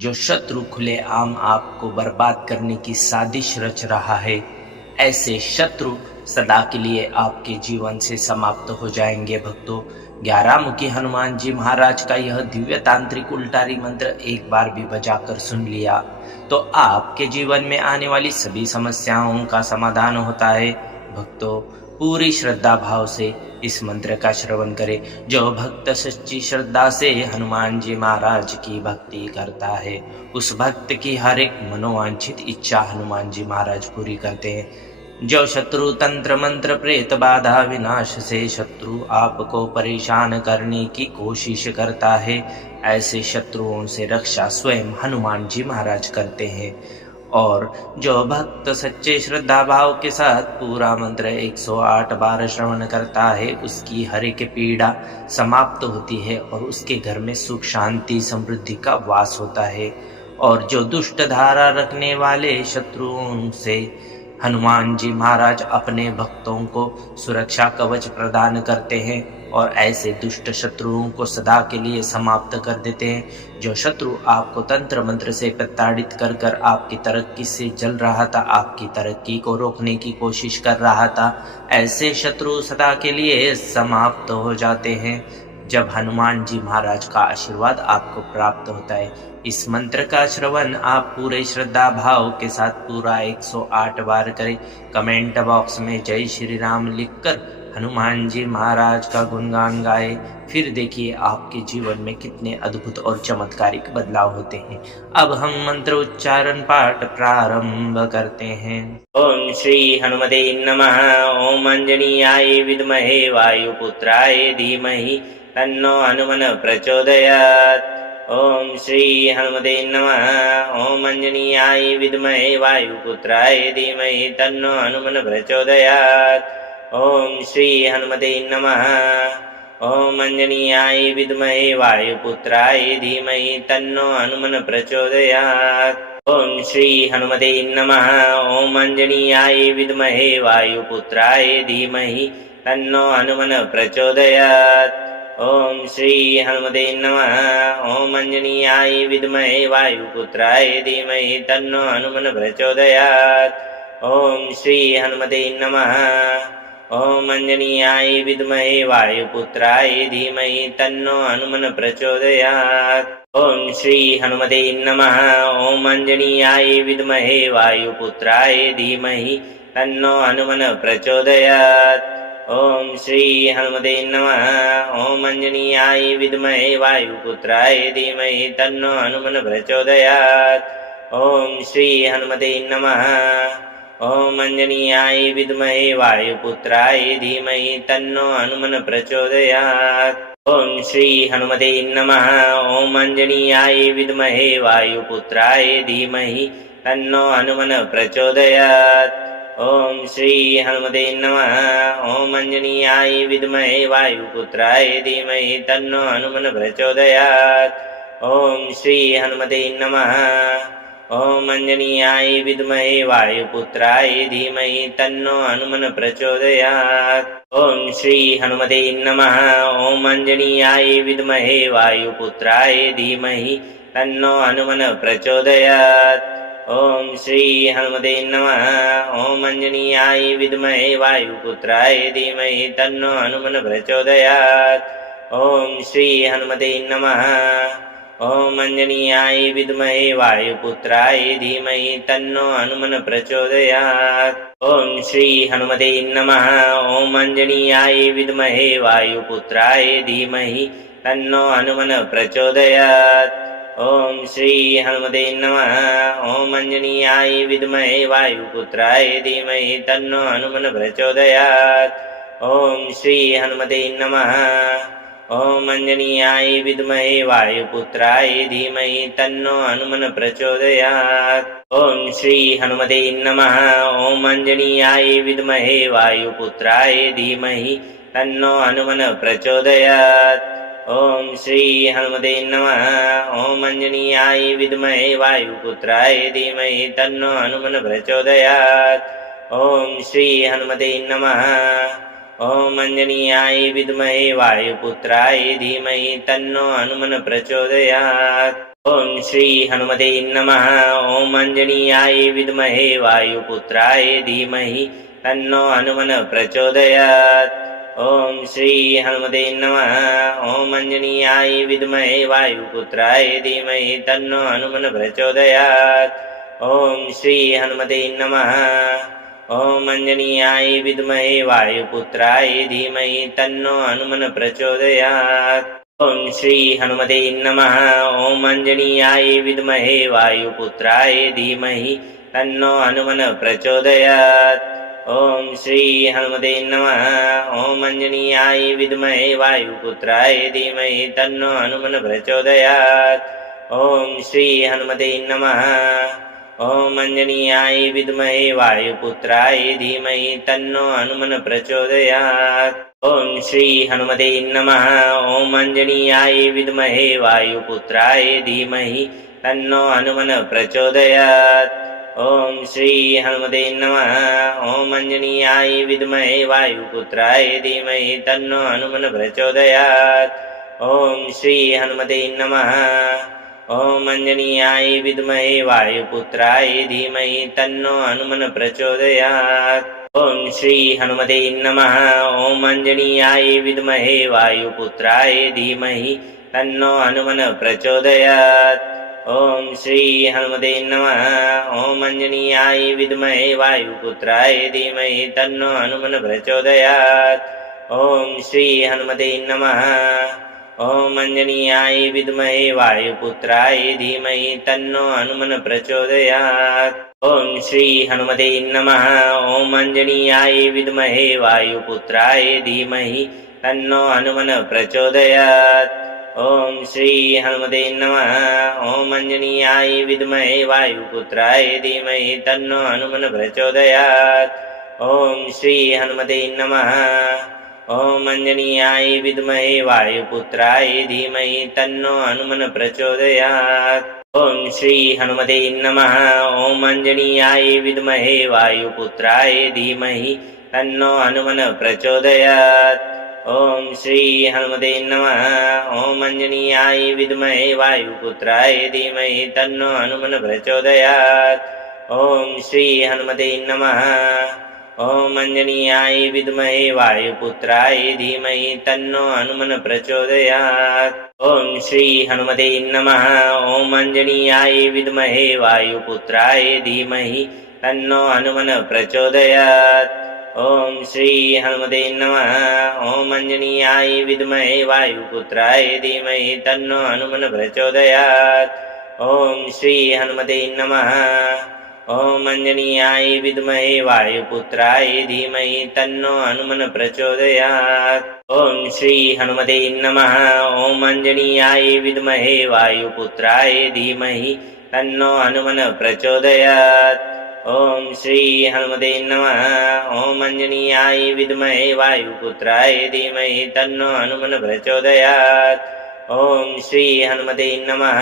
जो शत्रु खुलेआम आपको बर्बाद करने की साजिश रच रहा है, ऐसे शत्रु सदा के लिए आपके जीवन से समाप्त हो जाएंगे। भक्तों, 11 मुखी हनुमान जी महाराज का यह दिव्य तांत्रिक उल्टारी मंत्र एक बार भी बजाकर सुन लिया तो आपके जीवन में आने वाली सभी समस्याओं का समाधान होता है। भक्तों, पूरी श्रद्धा भाव से इस मंत्र का श्रवण करें। जो भक्त सच्ची श्रद्धा से हनुमान जी महाराज की भक्ति करता है, उस भक्त की हर एक मनोवांछित इच्छा हनुमान जी महाराज पूरी करते हैं। जो शत्रु तंत्र मंत्र प्रेत बाधा विनाश से शत्रु आपको परेशान करने की कोशिश करता है, ऐसे शत्रुओं से रक्षा स्वयं हनुमान जी महाराज करते हैं। और जो भक्त सच्चे श्रद्धा भाव के साथ पूरा मंत्र 108 बार श्रवण करता है, उसकी हर एक पीड़ा समाप्त होती है और उसके घर में सुख शांति समृद्धि का वास होता है। और जो दुष्ट धारा रखने वाले शत्रुओं से हनुमान जी महाराज अपने भक्तों को सुरक्षा कवच प्रदान करते हैं और ऐसे दुष्ट शत्रुओं को सदा के लिए समाप्त कर देते हैं। जो शत्रु आपको तंत्र मंत्र से प्रताड़ित कर कर आपकी तरक्की से जल रहा था, आपकी तरक्की को रोकने की कोशिश कर रहा था, ऐसे शत्रु सदा के लिए समाप्त हो जाते हैं जब हनुमान जी महाराज का आशीर्वाद आपको प्राप्त होता है। इस मंत्र का श्रवण आप पूरे श्रद्धा भाव के साथ पूरा 108 बार करें। कमेंट बॉक्स में जय श्री राम लिखकर हनुमान जी महाराज का गुणगान गाए। फिर देखिए आपके जीवन में कितने अद्भुत और चमत्कारिक बदलाव होते हैं। अब हम मंत्र उच्चारण पाठ प्रारंभ करते हैं। ओम श्री हनुमते नमः। ओम अंजनीयाय विद्महे वायुपुत्राय धीमहि तन्नो हनुमन प्रचोदयात्। ओम श्री हनुमते नमः। ओम अंजनीयाय विद्महे वायुपुत्राय धीमहि तन्नो हनुमन प्रचोदयात्। ओम श्री हनुमते नमः। ओम अंजनीयाय विद्महे वायुपुत्राय धीमहि तन्नो हनुमन प्रचोदयात्। ओम श्री हनुमते नमः। ओम अंजनीयाय विद्महे वायुपुत्राय धीमहि तन्नो हनुमन प्रचोदयात्। ओम श्री हनुमते नमः। ओम अंजनीयाय विद्महे वायुपुत्राय धीमहि तन्नो हनुमन प्रचोदयात्। ओम श्री हनुमते नमः। ओम अंजनीयाय विद्महे वायुपुत्राय धीमहि तन्नो हनुमन प्रचोदयात्। ओम श्री हनुमते नमः। ओम अंजनीयाय विद्महे वायुपुत्राय धीमहि तन्नो हनुमन प्रचोदयात्। ओम श्री हनुमते नमः। ओम अंजनीयाय विद्महे वायुपुत्राय धीमहि तन्नो हनुमन प्रचोदयात्। ओम श्री हनुमते नमः। ओम अंजनीयाय विद्महे वायुपुत्राय धीमहि तन्नो हनुमन प्रचोदयात्। ओम श्री हनुमते नमः। ओम अंजनीयाय विद्महे वायुपुत्राय धीमहि तन्नो हनुमन प्रचोदयात्। ओम श्री हनुमते नमः। ओम अंजनीयाय विद्महे वायुपुत्राय धीमहि तन्नो हनुमन प्रचोदयात्। ओम श्री हनुमते नमः। ओम अंजनीयाय विद्महे वायुपुत्राय धीमहि तन्नो हनुमन प्रचोदयात्। ओम श्री हनुमते नमः। ओम अंजनीयाय विद्महे वायुपुत्राय धीमहि तन्नो हनुमन प्रचोदयात्। ओम श्री हनुमते नमः। ओम अंजनीयाय विद्महे वायुपुत्राय धीमहि तन्नो हनुमन प्रचोदयात्। ओम श्री हनुमते नमः। ओम अंजनीयाय विद्महे वायुपुत्राय धीमहि तन्नो हनुमन प्रचोदयात्। ओम श्री हनुमते नमः। ओम अंजनीयाय विद्महे वायुपुत्राय धीमहि तन्नो हनुमन प्रचोदयात्। ओम श्री हनुमते नमः। ओम अंजनीयाय विद्महे वायुपुत्राय धीमहि तन्नो हनुमन प्रचोदयात्। ओम श्री हनुमते नमः। ओम अंजनीयाय विद्महे वायुपुत्राय धीमहि तन्नो हनुमन प्रचोदयात्। ओम श्री हनुमते नमः। ओम अंजनीयाय विद्महे वायुपुत्राय धीमहि तन्नो हनुमन प्रचोदयात्। ओम श्री हनुमते नमः। ओम अंजनीयाय विद्महे वायुपुत्राय धीमहि तन्नो हनुमन प्रचोदयात्। ओम श्री हनुमते नमः। ओम अंजनीयाय विद्महे वायुपुत्राय धीमहि तन्नो हनुमन प्रचोदयात्। ओम श्री हनुमते नमः। ओम अंजनीयाय विद्महे वायुपुत्राय धीमहि तन्नो हनुमन् प्रचोदयात्। ओम श्री हनुमते नमः। ओम अंजनीयाय विद्महे वायुपुत्राय धीमहि तन्नो हनुमन् प्रचोदयात्। ओम श्री हनुमते नमः। ओम अंजनीयाय विद्महे वायुपुत्राय धीमहि तन्नो हनुमन् प्रचोदयात्। ओम श्री हनुमते नमः। ओम अंजनीयाय विद्महे वायुपुत्राय धीमहि तन्नो हनुमन् प्रचोदयात्। ओम श्री हनुमते नमः। ओम अंजनीयाय विद्महे वायुपुत्राय धीमहि तन्नो हनुमन् प्रचोदयात्। ओम श्री हनुमते नमः। ओम अंजनीयाय विद्महे वायुपुत्राय धीमहि तन्नो हनुमन् प्रचोदयात्। ओम श्री हनुमते नमः। ओम अंजनीयाय विद्महे वायुपुत्राय धीमहि तन्नो हनुमन् प्रचोदयात्। ओम श्री हनुमते नमः। ओम अंजनीयाय विद्महे वायुपुत्राय धीमहि तन्नो हनुमन् प्रचोदयात्। ओम श्री हनुमते नमः। ओम अंजनीयाय विद्महे वायुपुत्राय धीमहि तन्नो हनुमन् प्रचोदयात्। ओम श्री हनुमते नमः। ओम अंजनीयाय विद्महे वायुपुत्राय धीमहि तन्नो हनुमन् प्रचोदयात्। ओम श्री हनुमते नमः। ओम अंजनीयाय विद्महे वायुपुत्राय धीमहि तन्नो हनुमन् प्रचोदयात्। ओम श्री हनुमते नमः। ओम अंजनीयाय विद्महे वायुपुत्राय धीमहि तन्नो हनुमन् प्रचोदयात्। ओम श्री हनुमते नमः। ओम अंजनीयाय विद्महे वायुपुत्राय धीमहि तन्नो हनुमन् प्रचोदयात्। ओम श्री हनुमते नमः। ओम अंजनीयाय विद्महे वायुपुत्राय धीमहि तन्नो हनुमन् प्रचोदयात्। ओम श्री हनुमते नमः। ओम अंजनीयाय विद्महे वायुपुत्राय धीमहि तन्नो हनुमन् प्रचोदयात्। ओम श्री हनुमते नमः। ओम अंजनीयाय विद्महे वायुपुत्राय धीमहि तन्नो हनुमन् प्रचोदयात्। ओम श्री हनुमते नमः। ओम अंजनीयाय विद्महे वायुपुत्राय धीमहि तन्नो हनुमन् प्रचोदयात्। ओम श्री हनुमते नमः। ओम अंजनीयाय विद्महे वायुपुत्राय धीमहि तन्नो हनुमन् प्रचोदयात्। ओम श्री हनुमते नमः। ओम अंजनीयाय विद्महे वायुपुत्राय धीमहि तन्नो हनुमन् प्रचोदयात्। ओम श्री हनुमते नमः। ओम अंजनीयाय विद्महे वायुपुत्राय धीमहि तन्नो हनुमन् प्रचोदयात्। ओम श्री हनुमते नमः। ओम अंजनीयाय विद्महे वायुपुत्राय धीमहि तन्नो हनुमन् प्रचोदयात्। ओम श्री हनुमते नमः। ओम अंजनीयाय विद्महे वायुपुत्राय धीमहि तन्नो हनुमन् प्रचोदयात्। ओम श्री हनुमते नमः। ओम अंजनीयाय विद्महे वायुपुत्राय धीमहि तन्नो हनुमन् प्रचोदयात्। ओम श्री हनुमते नमः।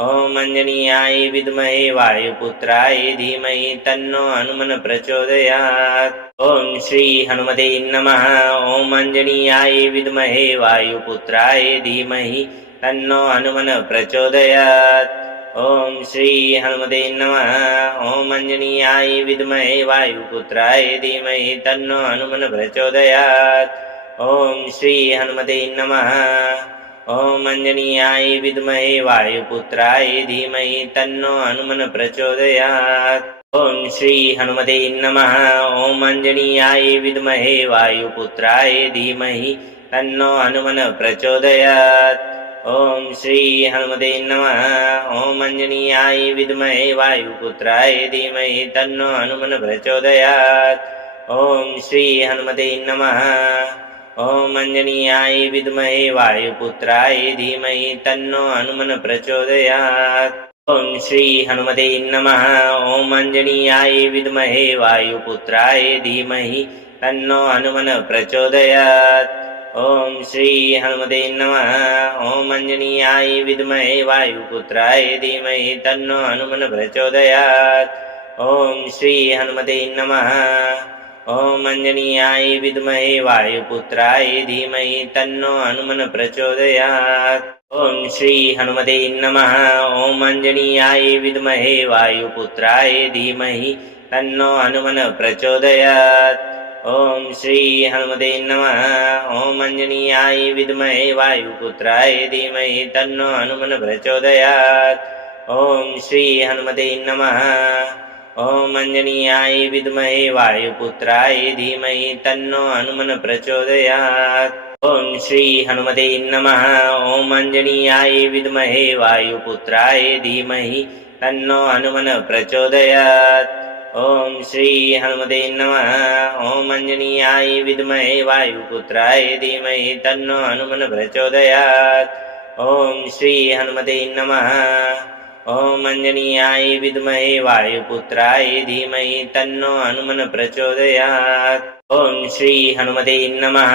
ओम अंजनीयाय विद्महे वायुपुत्राय धीमहि तन्नो हनुमन् प्रचोदयात्। ओम श्री हनुमते नमः। ओम अंजनीयाय विद्महे वायुपुत्राय धीमहि तन्नो हनुमन् प्रचोदयात्। ओम श्री हनुमते नमः। ओम अंजनीयाय विद्महे वायुपुत्राय धीमहि तन्नो हनुमन् प्रचोदयात्। ओम श्री हनुमते नमः। ओम अंजनीयाय विद्महे वायुपुत्राय धीमहि तन्नो हनुमन् प्रचोदयात्। ओम श्री हनुमते नमः। ओम अंजनीयाय विद्महे वायुपुत्राय धीमहि तन्नो हनुमन् प्रचोदयात्। ओम श्री हनुमते नमः। ओम अंजनीयाय विद्महे वायुपुत्राय धीमहि तन्नो हनुमन् प्रचोदयात्। ओम श्री हनुमते नमः। ओम अंजनीयाय विद्महे वायुपुत्राय धीमहि तन्नो हनुमन् प्रचोदयात्। ओम श्री हनुमते नमः। ओम अंजनीयाय विद्महे वायुपुत्राय धीमहि तन्नो हनुमन् प्रचोदयात्। ओम श्री हनुमते नमः। ओम अंजनीयाय विद्महे वायुपुत्राय धीमहि तन्नो हनुमन् प्रचोदयात्। ओम श्री हनुमते नमः। ओम अंजनीयाय विद्महे वायुपुत्राय धीमहि तन्नो हनुमन् प्रचोदयात्। ओम श्री हनुमते नमः। ओम अंजनीयाय विद्महे वायुपुत्राय धीमहि तन्नो हनुमन् प्रचोदयात्। ओम श्री हनुमते नमः। ओम अंजनीयाय विद्महे वायुपुत्राय धीमहि तन्नो हनुमन् प्रचोदयात्। ओम श्री हनुमते नमः। ओम अंजनीयाय विद्महे वायुपुत्राय धीमहि तन्नो हनुमन् प्रचोदयात्। ओम श्री हनुमते नमः। ओम अंजनीयाय विद्महे वायुपुत्राय धीमहि तन्नो हनुमन् प्रचोदयात्। ओम श्री हनुमते नमः। ओम अंजनीयाय विद्महे वायुपुत्राय धीमहि तन्नो हनुमन् प्रचोदयात्। ओम श्री हनुमते नमः। ओम अंजनीयाय विद्महे वायुपुत्राय धीमहि तन्नो हनुमन् प्रचोदयात्। ओम श्री हनुमते नमः।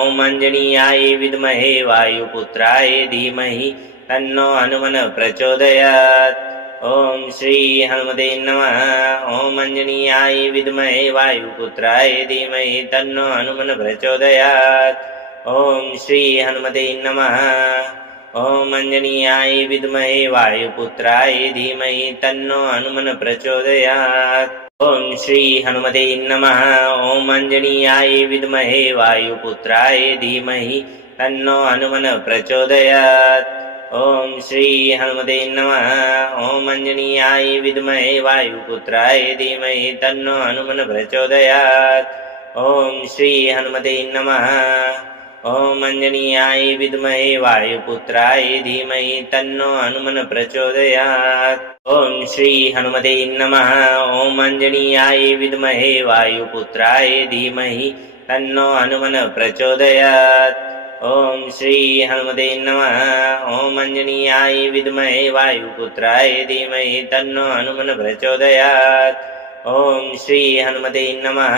ओम अंजनीयाय विद्महे वायुपुत्राय धीमहि तन्नो हनुमन् प्रचोदयात्। ओम श्री हनुमते नमः। ओम अंजनीयाय विद्महे वायुपुत्राय धीमहि तन्नो हनुमन् प्रचोदयात्। ओम श्री हनुमते नमः। ओम अंजनीयाय विद्महे वायुपुत्राय धीमहि तन्नो हनुमन् प्रचोदयात्। ओम श्री हनुमते नमः। ओम अंजनीयाय विद्महे वायुपुत्राय धीमहि तन्नो हनुमन् प्रचोदयात्। ओम श्री हनुमते नमः। ओम अंजनीयाय विद्महे वायुपुत्राय धीमहि तन्नो हनुमन् प्रचोदयात्। ओम श्री हनुमते नमः। ओम अंजनीयाय विद्महे वायुपुत्राय धीमहि तन्नो हनुमन् प्रचोदयात्। ओम श्री हनुमते नमः। ओम अंजनीयाय विद्महे वायुपुत्राय धीमहि तन्नो हनुमन् प्रचोदयात्। ओम श्री हनुमते नमः। ओम अंजनीयाय विद्महे वायुपुत्राय धीमहि तन्नो हनुमन् प्रचोदयात्। ओम श्री हनुमते नमः।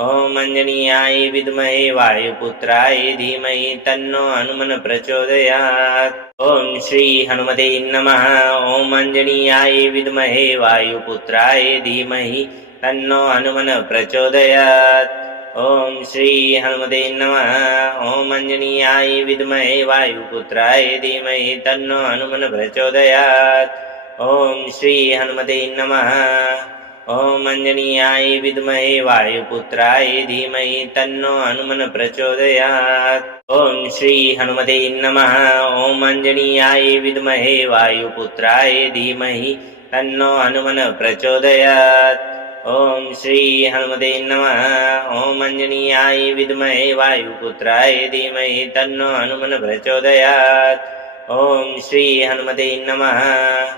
ओम अंजनीयाय विद्महे वायुपुत्राय धीमहि तन्नो हनुमन् प्रचोदयात्। ओम श्री हनुमते नमः। ओम अंजनीयाय विद्महे वायुपुत्राय धीमहि तन्नो हनुमन् प्रचोदयात्। ओम श्री हनुमते नमः। ओम अंजनीयाय विद्महे वायुपुत्राय धीमहि तन्नो हनुमन् प्रचोदयात्। ओम श्री हनुमते नमः। ओम अंजनीयाय विद्महे वायुपुत्राय धीमहि तन्नो हनुमन् प्रचोदयात्। ओम श्री हनुमते नमः। ओम अंजनीयाय विद्महे वायुपुत्राय धीमहि तन्नो हनुमन् प्रचोदयात्। ओम श्री हनुमते नमः। ओम अंजनीयाय विद्महे वायुपुत्राय धीमहि तन्नो हनुमन् प्रचोदयात्। ओम श्री हनुमते नमः।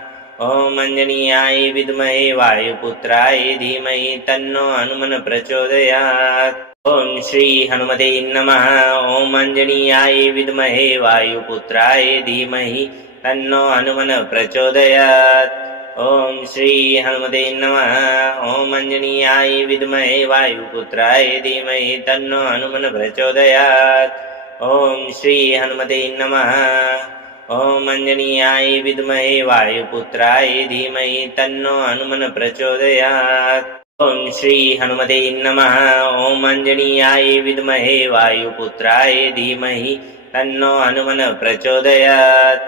ओम अंजनीयाय विद्महे वायुपुत्राय धीमहि तन्नो हनुमन् प्रचोदयात्। ओम श्री हनुमते नमः। ओम अंजनीयाय विद्महे वायुपुत्राय धीमहि तन्नो हनुमन् प्रचोदयात्। ओम श्री हनुमते नमः। ओम अंजनीयाय विद्महे वायुपुत्राय धीमहि तन्नो हनुमन् प्रचोदयात्। ओम श्री हनुमते नमः। ओम अंजनीयाय विद्महे वायुपुत्राय धीमहि तन्नो हनुमन् प्रचोदयात्। ओम श्री हनुमते नमः। ओम अंजनीयाय विद्महे वायुपुत्राय धीमहि तन्नो हनुमन् प्रचोदयात्।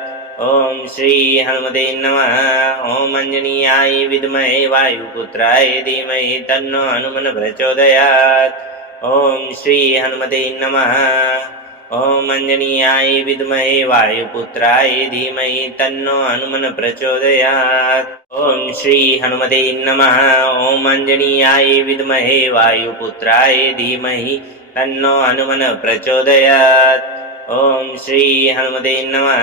ओम श्री हनुमते नमः। ओम अंजनीयाय विद्महे वायुपुत्राय धीमहि तन्नो हनुमन् प्रचोदयात्। ओम श्री हनुमते नमः। ओम अंजनीयाय विद्महे वायुपुत्राय धीमहि तन्नो हनुमन् प्रचोदयात्। ओम श्री हनुमते नमः। ओम अंजनीयाय विद्महे वायुपुत्राय धीमहि तन्नो हनुमन् प्रचोदयात्। ओम श्री हनुमते नमः।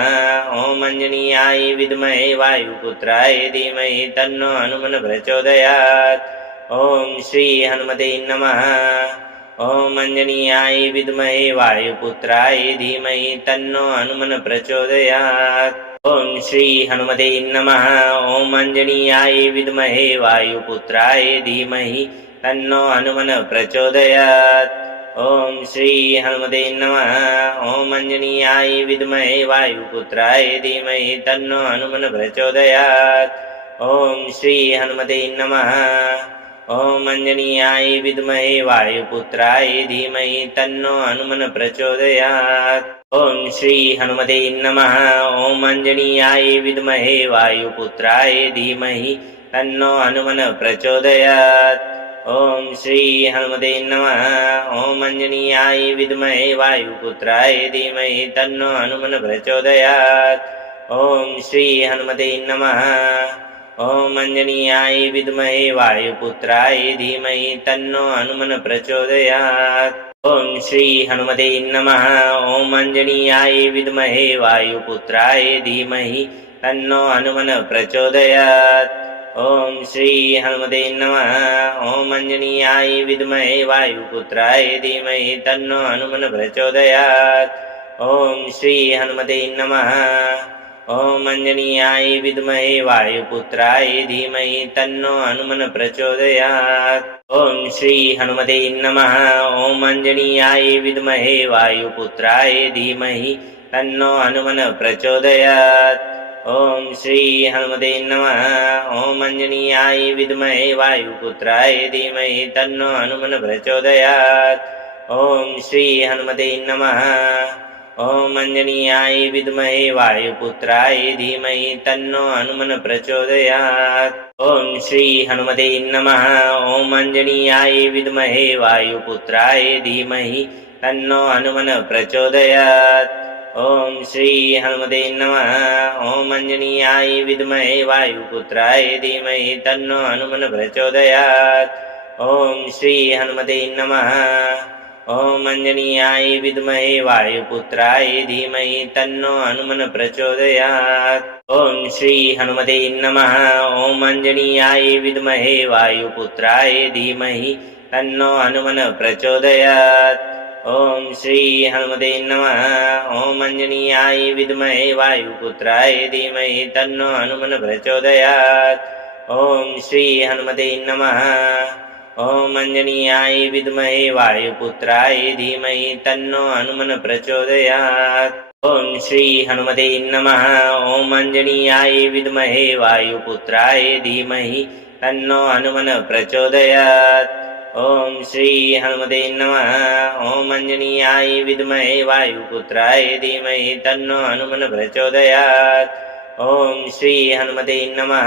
ओम अंजनीयाय विद्महे वायुपुत्राय धीमहि तन्नो हनुमन् प्रचोदयात्। ओम श्री हनुमते नमः। ओम अंजनीयाय विद्महे वायुपुत्राय धीमहि तन्नो हनुमन् प्रचोदयात्। ओम श्री हनुमते नमः। ओम अंजनीयाय विद्महे वायुपुत्राय धीमहि तन्नो हनुमन् प्रचोदयात्। ओम श्री हनुमते नमः। ओम अंजनीयाय विद्महे वायुपुत्राय धीमहि तन्नो हनुमन् प्रचोदयात्। ओम श्री हनुमते नमः। ओम अंजनीयाय विद्महे वायुपुत्राय धीमहि तन्नो हनुमन् प्रचोदयात्। ओम श्री हनुमते नमः। ओम अंजनीयाय विद्महे वायुपुत्राय धीमहि तन्नो हनुमन् प्रचोदयात्। ओम श्री हनुमते नमः। ओम अंजनीयाय विद्महे वायुपुत्राय धीमहि तन्नो हनुमन् प्रचोदयात्। ओम श्री हनुमते नमः। ओम अंजनीयाय विद्महे वायुपुत्राय धीमहि तन्नो हनुमन् प्रचोदयात्। ओम श्री हनुमते नमः। ओम अंजनीयाय विद्महे वायुपुत्राय धीमहि तन्नो हनुमन् प्रचोदयात्। ओम श्री हनुमते नमः। ओम अंजनीयाय विद्महे वायुपुत्राय धीमहि तन्नो हनुमन् प्रचोदयात्। ओम श्री हनुमते नमः। ओम अंजनीयाय विद्महे वायुपुत्राय धीमहि तन्नो हनुमन् प्रचोदयात्। ओम श्री हनुमते नमः। ओम अंजनीयाय विद्महे वायुपुत्राय धीमहि तन्नो हनुमन् प्रचोदयात्। ओम श्री हनुमते नमः। ओम अंजनीयाय विद्महे वायुपुत्राय धीमहि तन्नो हनुमन् प्रचोदयात्। ओम श्री हनुमते नमः। ओम अंजनीयाय विद्महे वायुपुत्राय धीमहि तन्नो हनुमन् प्रचोदयात्। ओम श्री हनुमते नमः। ओम अंजनीयाय विद्महे वायुपुत्राय धीमहि तन्नो हनुमन् प्रचोदयात्। ओम श्री हनुमते नमः। ओम अंजनीयाय विद्महे वायुपुत्राय धीमहि तन्नो हनुमन् प्रचोदयात्। ओम श्री हनुमते नमः। ओम अंजनीयाय विद्महे वायुपुत्राय धीमहि तन्नो हनुमन् प्रचोदयात्। ओम श्री हनुमते नमः। ओम अंजनीयाय विद्महे वायुपुत्राय धीमहि तन्नो हनुमन् प्रचोदयात्। ओम श्री हनुमते नमः। ओम अंजनीयाय विद्महे वायुपुत्राय धीमहि तन्नो हनुमन् प्रचोदयात्। ओम श्री हनुमते नमः। ओम अंजनीयाय विद्महे वायुपुत्राय धीमहि तन्नो हनुमन् प्रचोदयात्। ओम श्री हनुमते नमः। ओम अंजनीयाय विद्महे वायुपुत्राय धीमहि तन्नो हनुमन् प्रचोदयात्। ओम श्री हनुमते नमः। ओम अंजनीयाय विद्महे वायुपुत्राय धीमहि तन्नो हनुमन् प्रचोदयात्। ओम श्री हनुमते नमः।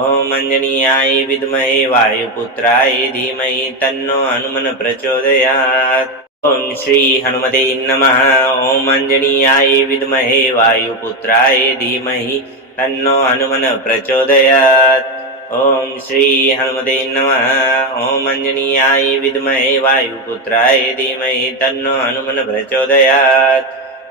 ओम अंजनीयाय विद्महे वायुपुत्राय धीमहि तन्नो हनुमन् प्रचोदयात्। ओम श्री हनुमते नमः। ओम अंजनीयाय विद्महे वायुपुत्राय धीमहि तन्नो हनुमन् प्रचोदयात्। ओम श्री हनुमते नमः। ओम अंजनीयाय विद्महे वायुपुत्राय धीमहि तन्नो हनुमन् प्रचोदयात्।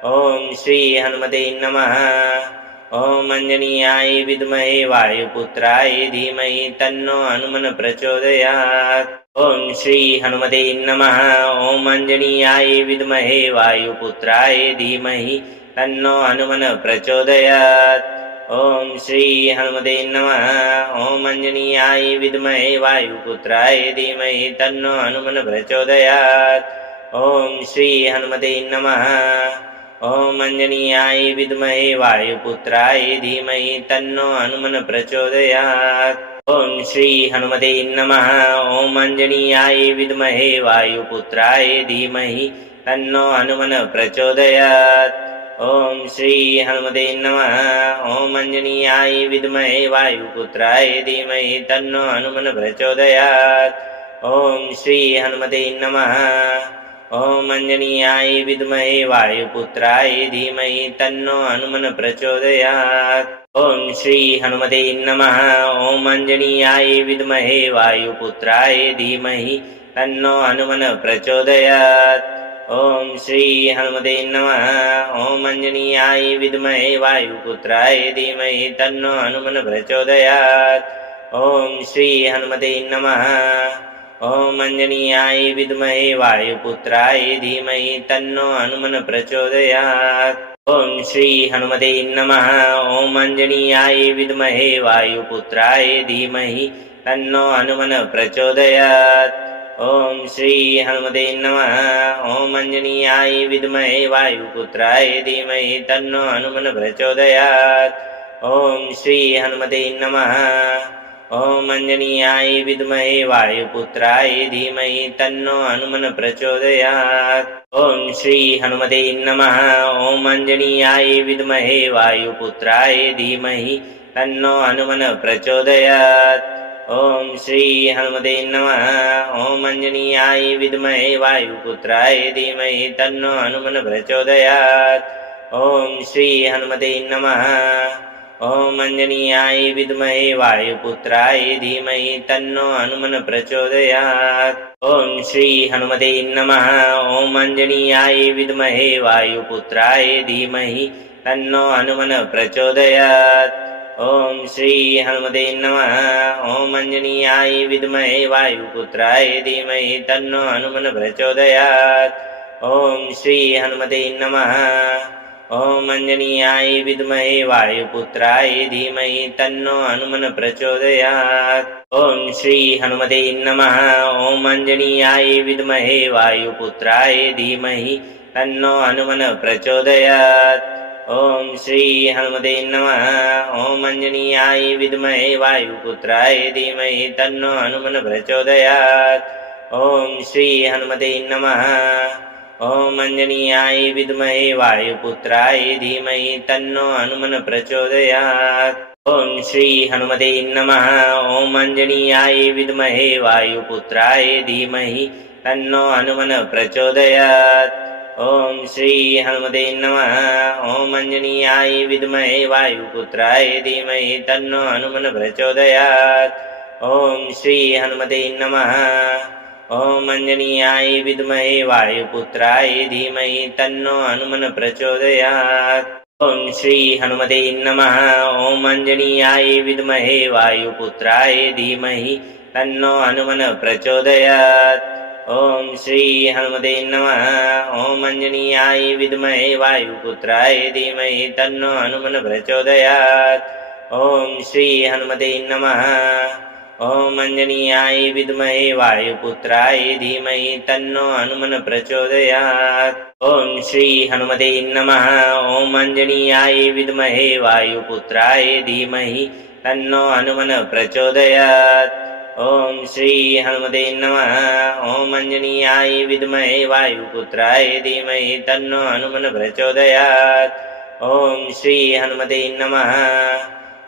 ओम श्री हनुमते नमः। ओम अंजनीयाय विद्महे वायुपुत्राय धीमहि तन्नो हनुमन् प्रचोदयात्। ओम श्री हनुमते नमः। ओम अंजनीयाय विद्महे वायुपुत्राय धीमहि तन्नो हनुमन् प्रचोदयात्। ओम श्री हनुमते नमः। ओम अंजनीयाय विद्महे वायुपुत्राय धीमहि तन्नो हनुमन् प्रचोदयात्। ओम श्री हनुमते नमः। ओम अंजनीयाय विद्महे वायुपुत्राय धीमहि तन्नो हनुमन् प्रचोदयात्। ओम श्री हनुमते नमः। ओम अंजनीयाय विद्महे वायुपुत्राय धीमहि तन्नो हनुमन् प्रचोदयात्। ओम श्री हनुमते नमः। ओम अंजनीयाय विद्महे वायुपुत्राय धीमहि तन्नो हनुमन् प्रचोदयात्। ओम श्री हनुमते नमः। ओम अंजनीयाय विद्महे वायुपुत्राय धीमहि तन्नो हनुमन् प्रचोदयात्। ओम श्री हनुमते नमः। ओम अंजनीयाय विद्महे वायुपुत्राय धीमहि तन्नो हनुमन् प्रचोदयात्। ओम श्री हनुमते नमः। ओम अंजनीयाय विद्महे वायुपुत्राय धीमहि तन्नो हनुमन् प्रचोदयात्। ओम श्री हनुमते नमः। ओम अंजनीयाय विद्महे वायुपुत्राय धीमहि तन्नो हनुमन् प्रचोदयात्। ओम श्री हनुमते नमः। ओम अंजनीयाय विद्महे वायुपुत्राय धीमहि तन्नो हनुमन् प्रचोदयात्। ओम श्री हनुमते नमः। ओम अंजनीयाय विद्महे वायुपुत्राय धीमहि तन्नो हनुमन् प्रचोदयात्। ओम श्री हनुमते नमः। ॐ अञ्जनीयाय विद्महे वायुपुत्राय धीमहि तन्नो हनुमन् प्रचोदयात्। ॐ श्री हनुमते नमः। ॐ अञ्जनीयाय विद्महे वायुपुत्राय धीमहि तन्नो हनुमन् प्रचोदयात्। ॐ श्री हनुमते नमः। ॐ अञ्जनीयाय विद्महे वायुपुत्राय धीमहि तन्नो हनुमन् प्रचोदयात्। ॐ श्री हनुमते नमः। ॐ अञ्जनीयाय विद्महे वायुपुत्राय धीमहि तन्नो हनुमन् प्रचोदयात्। ॐ श्री हनुमते नमः। ॐ अञ्जनीयाय विद्महे वायुपुत्राय धीमहि तन्नो हनुमन् प्रचोदयात्। ॐ श्री हनुमते नमः। ॐ अञ्जनीयाय विद्महे वायुपुत्राय धीमहि तन्नो हनुमन् प्रचोदयात्। ॐ श्री हनुमते नमः। ॐ अञ्जनीयाय विद्महे वायुपुत्राय धीमहि तन्नो हनुमन् प्रचोदयात्। ॐ श्री हनुमते नमः। ॐ अञ्जनीयाय विद्महे वायुपुत्राय धीमहि तन्नो हनुमन् प्रचोदयात्। ॐ श्री हनुमते नमः। ॐ अञ्जनीयाय विद्महे वायुपुत्राय धीमहि तन्नो हनुमन् प्रचोदयात्। ॐ श्री हनुमते नमः। ॐ अञ्जनीयाय विद्महे वायुपुत्राय धीमहि तन्नो हनुमन् प्रचोदयात्। ॐ श्री हनुमते नमः। ॐ अञ्जनीयाय विद्महे वायुपुत्राय धीमहि तन्नो हनुमन् प्रचोदयात्। ॐ श्री हनुमते नमः। ॐ अञ्जनीयाय विद्महे वायुपुत्राय धीमहि तन्नो हनुमन् प्रचोदयात्। ॐ श्री हनुमते नमः। ॐ अञ्जनीयाय विद्महे वायुपुत्राय धीमहि तन्नो हनुमन् प्रचोदयात्। ॐ श्री हनुमते नमः। ॐ अञ्जनीयाय विद्महे वायुपुत्राय धीमहि तन्नो हनुमन् प्रचोदयात्। ॐ श्री हनुमते नमः। ॐ अञ्जनीयाय विद्महे वायुपुत्राय धीमहि तन्नो हनुमन् प्रचोदयात्। ॐ श्री हनुमते नमः। ॐ अञ्जनीयाय विद्महे वायुपुत्राय धीमहि तन्नो हनुमन् प्रचोदयात्। ॐ श्री हनुमते नमः। ॐ अञ्जनीयाय विद्महे वायुपुत्राय धीमहि तन्नो हनुमन् प्रचोदयात्। ॐ श्री हनुमते नमः। ॐ अञ्जनीयाय विद्महे वायुपुत्राय धीमहि तन्नो हनुमन् प्रचोदयात्। ॐ श्री हनुमते नमः।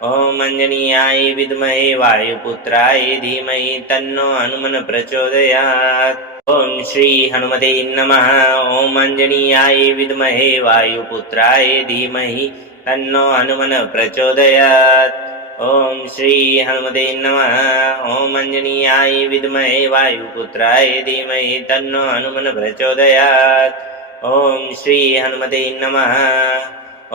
ॐ अञ्जनीयाय विद्महे वायुपुत्राय धीमहि तन्नो हनुमन् प्रचोदयात्। ॐ श्री हनुमते नमः। ॐ अञ्जनीयाय विद्महे वायुपुत्राय धीमहि तन्नो हनुमन् प्रचोदयात्। ॐ श्री हनुमते नमः। ॐ अञ्जनीयाय विद्महे वायुपुत्राय धीमहि तन्नो हनुमन् प्रचोदयात्। ॐ श्री हनुमते नमः।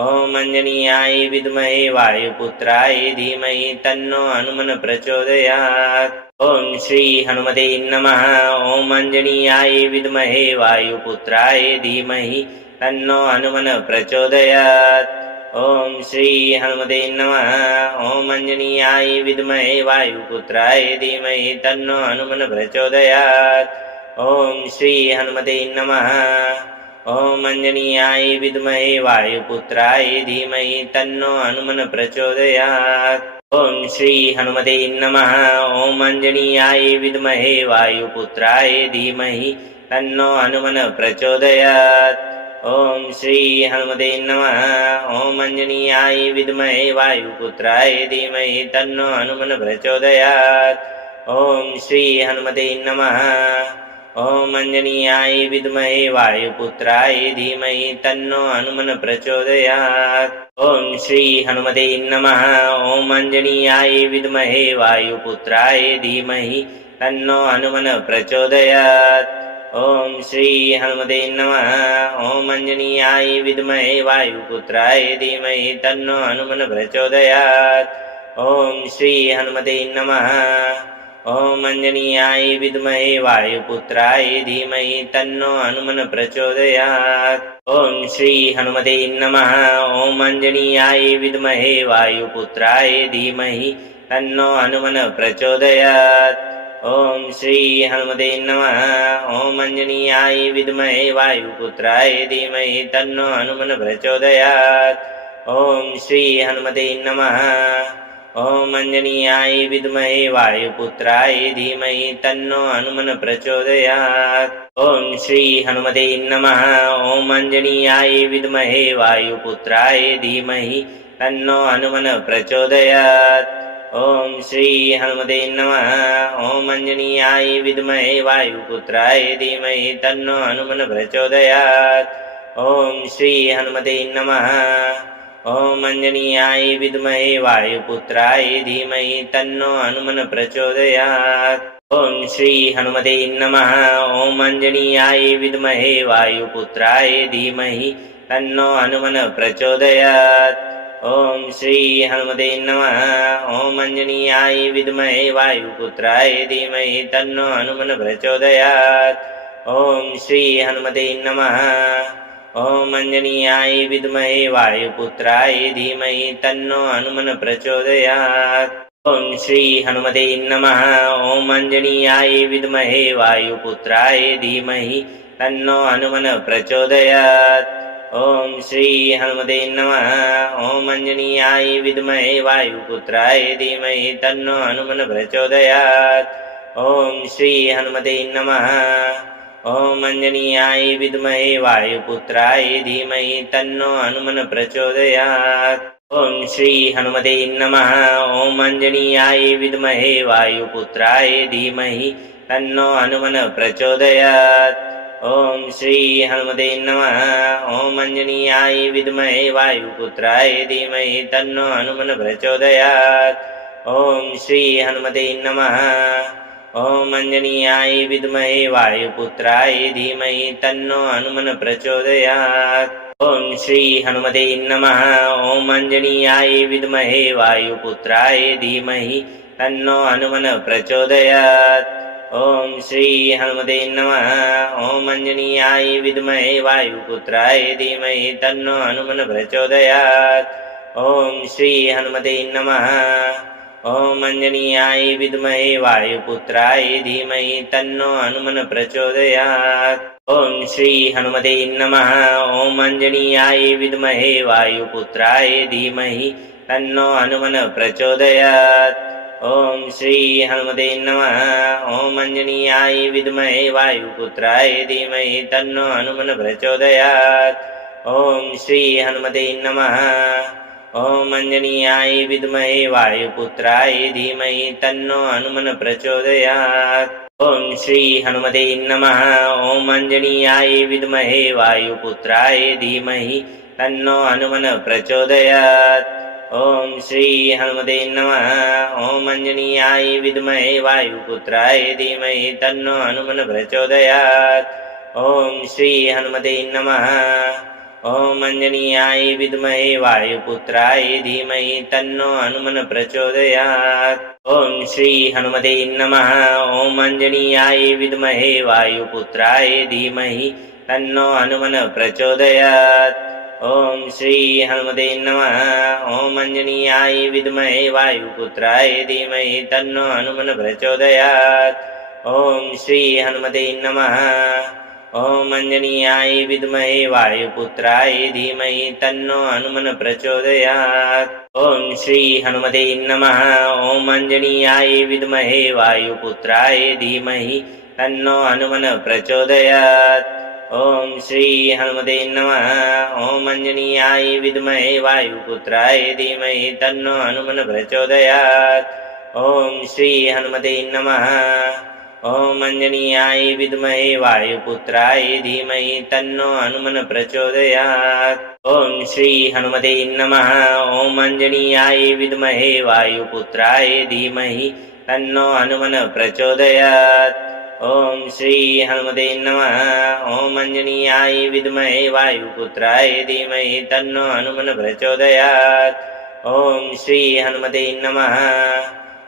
ॐ अञ्जनीयाय विद्महे वायुपुत्राय धीमहि तन्नो हनुमन् प्रचोदयात्। ॐ श्री हनुमते नमः। ॐ अञ्जनीयाय विद्महे वायुपुत्राय धीमहि तन्नो हनुमन् प्रचोदयात्। ॐ श्री हनुमते नमः। ॐ अञ्जनीयाय विद्महे वायुपुत्राय धीमहि तन्नो हनुमन् प्रचोदयात्। ॐ श्री हनुमते नमः। ॐ अञ्जनीयाय विद्महे वायुपुत्राय धीमहि तन्नो हनुमन् प्रचोदयात्। ॐ श्री हनुमते नमः। ॐ अञ्जनीयाय विद्महे वायुपुत्राय धीमहि तन्नो हनुमन् प्रचोदयात्। ॐ श्री हनुमते नमः। ॐ अञ्जनीयाय विद्महे वायुपुत्राय धीमहि तन्नो हनुमन् प्रचोदयात्। ॐ श्री हनुमते नमः। ॐ अञ्जनीयाय विद्महे वायुपुत्राय धीमहि तन्नो हनुमन् प्रचोदयात्। ॐ श्री हनुमते नमः। ॐ अञ्जनीयाय विद्महे वायुपुत्राय धीमहि तन्नो हनुमन् प्रचोदयात्। ॐ श्री हनुमते नमः। ॐ अञ्जनीयाय विद्महे वायुपुत्राय धीमहि तन्नो हनुमन् प्रचोदयात्। ॐ श्री हनुमते नमः। ॐ अञ्जनीयाय विद्महे वायुपुत्राय धीमहि तन्नो हनुमन् प्रचोदयात्। ॐ श्री हनुमते नमः। ॐ अञ्जनीयाय विद्महे वायुपुत्राय धीमहि तन्नो हनुमन् प्रचोदयात्। ॐ श्री हनुमते नमः। ॐ अञ्जनीयाय विद्महे वायुपुत्राय धीमहि तन्नो हनुमन् प्रचोदयात्। ॐ श्री हनुमते नमः। ॐ अंजनीयाय विद्महे वायुपुत्राय धीमहि तन्नो हनुमन् प्रचोदयात्। ओम श्री हनुमते नमः। ओम अंजनीयाय विद्महे वायुपुत्राय धीमहि तन्नो हनुमन् प्रचोदयात्। ओम श्री हनुमते नमः। ओम अंजनीयाय विद्महे वायुपुत्राय धीमहि तन्नो हनुमन् प्रचोदयात्। ओम श्री हनुमते नमः। ओम अंजनीयाय विद्महे वायुपुत्राय धीमहि तन्नो हनुमन् प्रचोदयात्। ओम श्री हनुमते नमः। ओम अंजनीयाय विद्महे वायुपुत्राय धीमहि तन्नो हनुमन् प्रचोदयात्। ओम श्री हनुमते नमः। ओम अंजनीयाय विद्महे वायुपुत्राय धीमहि तन्नो हनुमन् प्रचोदयात्। ओम श्री हनुमते नमः। ओम अंजनीयाय विद्महे वायुपुत्राय धीमहि तन्नो हनुमन् प्रचोदयात्। ओम श्री हनुमते नमः। ओम अंजनीयाय विद्महे वायुपुत्राय धीमहि तन्नो हनुमन् प्रचोदयात्। ओम श्री हनुमते नमः। ओम अंजनीयाय विद्महे वायुपुत्राय धीमहि तन्नो हनुमन् प्रचोदयात्। ओम श्री हनुमते नमः। ओम अंजनीयाय विद्महे वायुपुत्राय धीमहि तन्नो हनुमन् प्रचोदयात्। ओम श्री हनुमते नमः। ओम अंजनीयाय विद्महे वायुपुत्राय धीमहि तन्नो हनुमन् प्रचोदयात्। ओम श्री हनुमते नमः। ओम अंजनीयाय विद्महे वायुपुत्राय धीमहि तन्नो हनुमन् प्रचोदयात्। ओम श्री हनुमते नमः। ओम अंजनीयाय विद्महे वायुपुत्राय धीमहि तन्नो हनुमन् प्रचोदयात्। ओम श्री हनुमते नमः। ओम अंजनीयाय विद्महे वायुपुत्राय धीमहि तन्नो हनुमन् प्रचोदयात्। ओम श्री हनुमते नमः। ओम अंजनीयाय विद्महे वायुपुत्राय धीमहि तन्नो हनुमन् प्रचोदयात्। ओम श्री हनुमते नमः। ओम अंजनीयाय विद्महे वायुपुत्राय धीमहि तन्नो हनुमन् प्रचोदयात्। ओम श्री हनुमते नमः। ओम अंजनीयाय विद्महे वायुपुत्राय धीमहि तन्नो हनुमन् प्रचोदयात्। ओम श्री हनुमते नमः। ओम अंजनीयाय विद्महे वायुपुत्राय धीमहि तन्नो हनुमन् प्रचोदयात्। ओम श्री हनुमते नमः। ओम अंजनीयाय विद्महे वायुपुत्राय धीमहि तन्नो हनुमन् प्रचोदयात्। ओम श्री हनुमते नमः। ओम अंजनीयाय विद्महे वायुपुत्राय धीमहि तन्नो हनुमन् प्रचोदयात्। ओम श्री हनुमते नमः। ओम अंजनीयाय विद्महे वायुपुत्राय धीमहि तन्नो हनुमन् प्रचोदयात्। ओम श्री हनुमते नमः। ओम अंजनीयाय विद्महे वायुपुत्राय धीमहि तन्नो हनुमन् प्रचोदयात्। ओम श्री हनुमते नमः। ओम अंजनीयाय विद्महे वायुपुत्राय धीमहि तन्नो हनुमन् प्रचोदयात्। ओम श्री हनुमते नमः। ओम अंजनीयाय विद्महे वायुपुत्राय धीमहि तन्नो हनुमन् प्रचोदयात्। ओम श्री हनुमते नमः। ओम अंजनीयाय विद्महे वायुपुत्राय धीमहि तन्नो हनुमन् प्रचोदयात्। ओम श्री हनुमते नमः। ओम अंजनीयाय विद्महे वायुपुत्राय धीमहि तन्नो हनुमन् प्रचोदयात्। ओम श्री हनुमते नमः। ओम अंजनीयाय विद्महे वायुपुत्राय धीमहि तन्नो हनुमन् प्रचोदयात्। ओम श्री हनुमते नमः। ओम अंजनीयाय विद्महे वायुपुत्राय धीमहि तन्नो हनुमन् प्रचोदयात्। ओम श्री हनुमते नमः। ओम अंजनीयाय विद्महे वायुपुत्राय धीमहि तन्नो हनुमन् प्रचोदयात्। ओम श्री हनुमते नमः। ओम अंजनीयाय विद्महे वायुपुत्राय धीमहि तन्नो हनुमन् प्रचोदयात्। ओम श्री हनुमते नमः।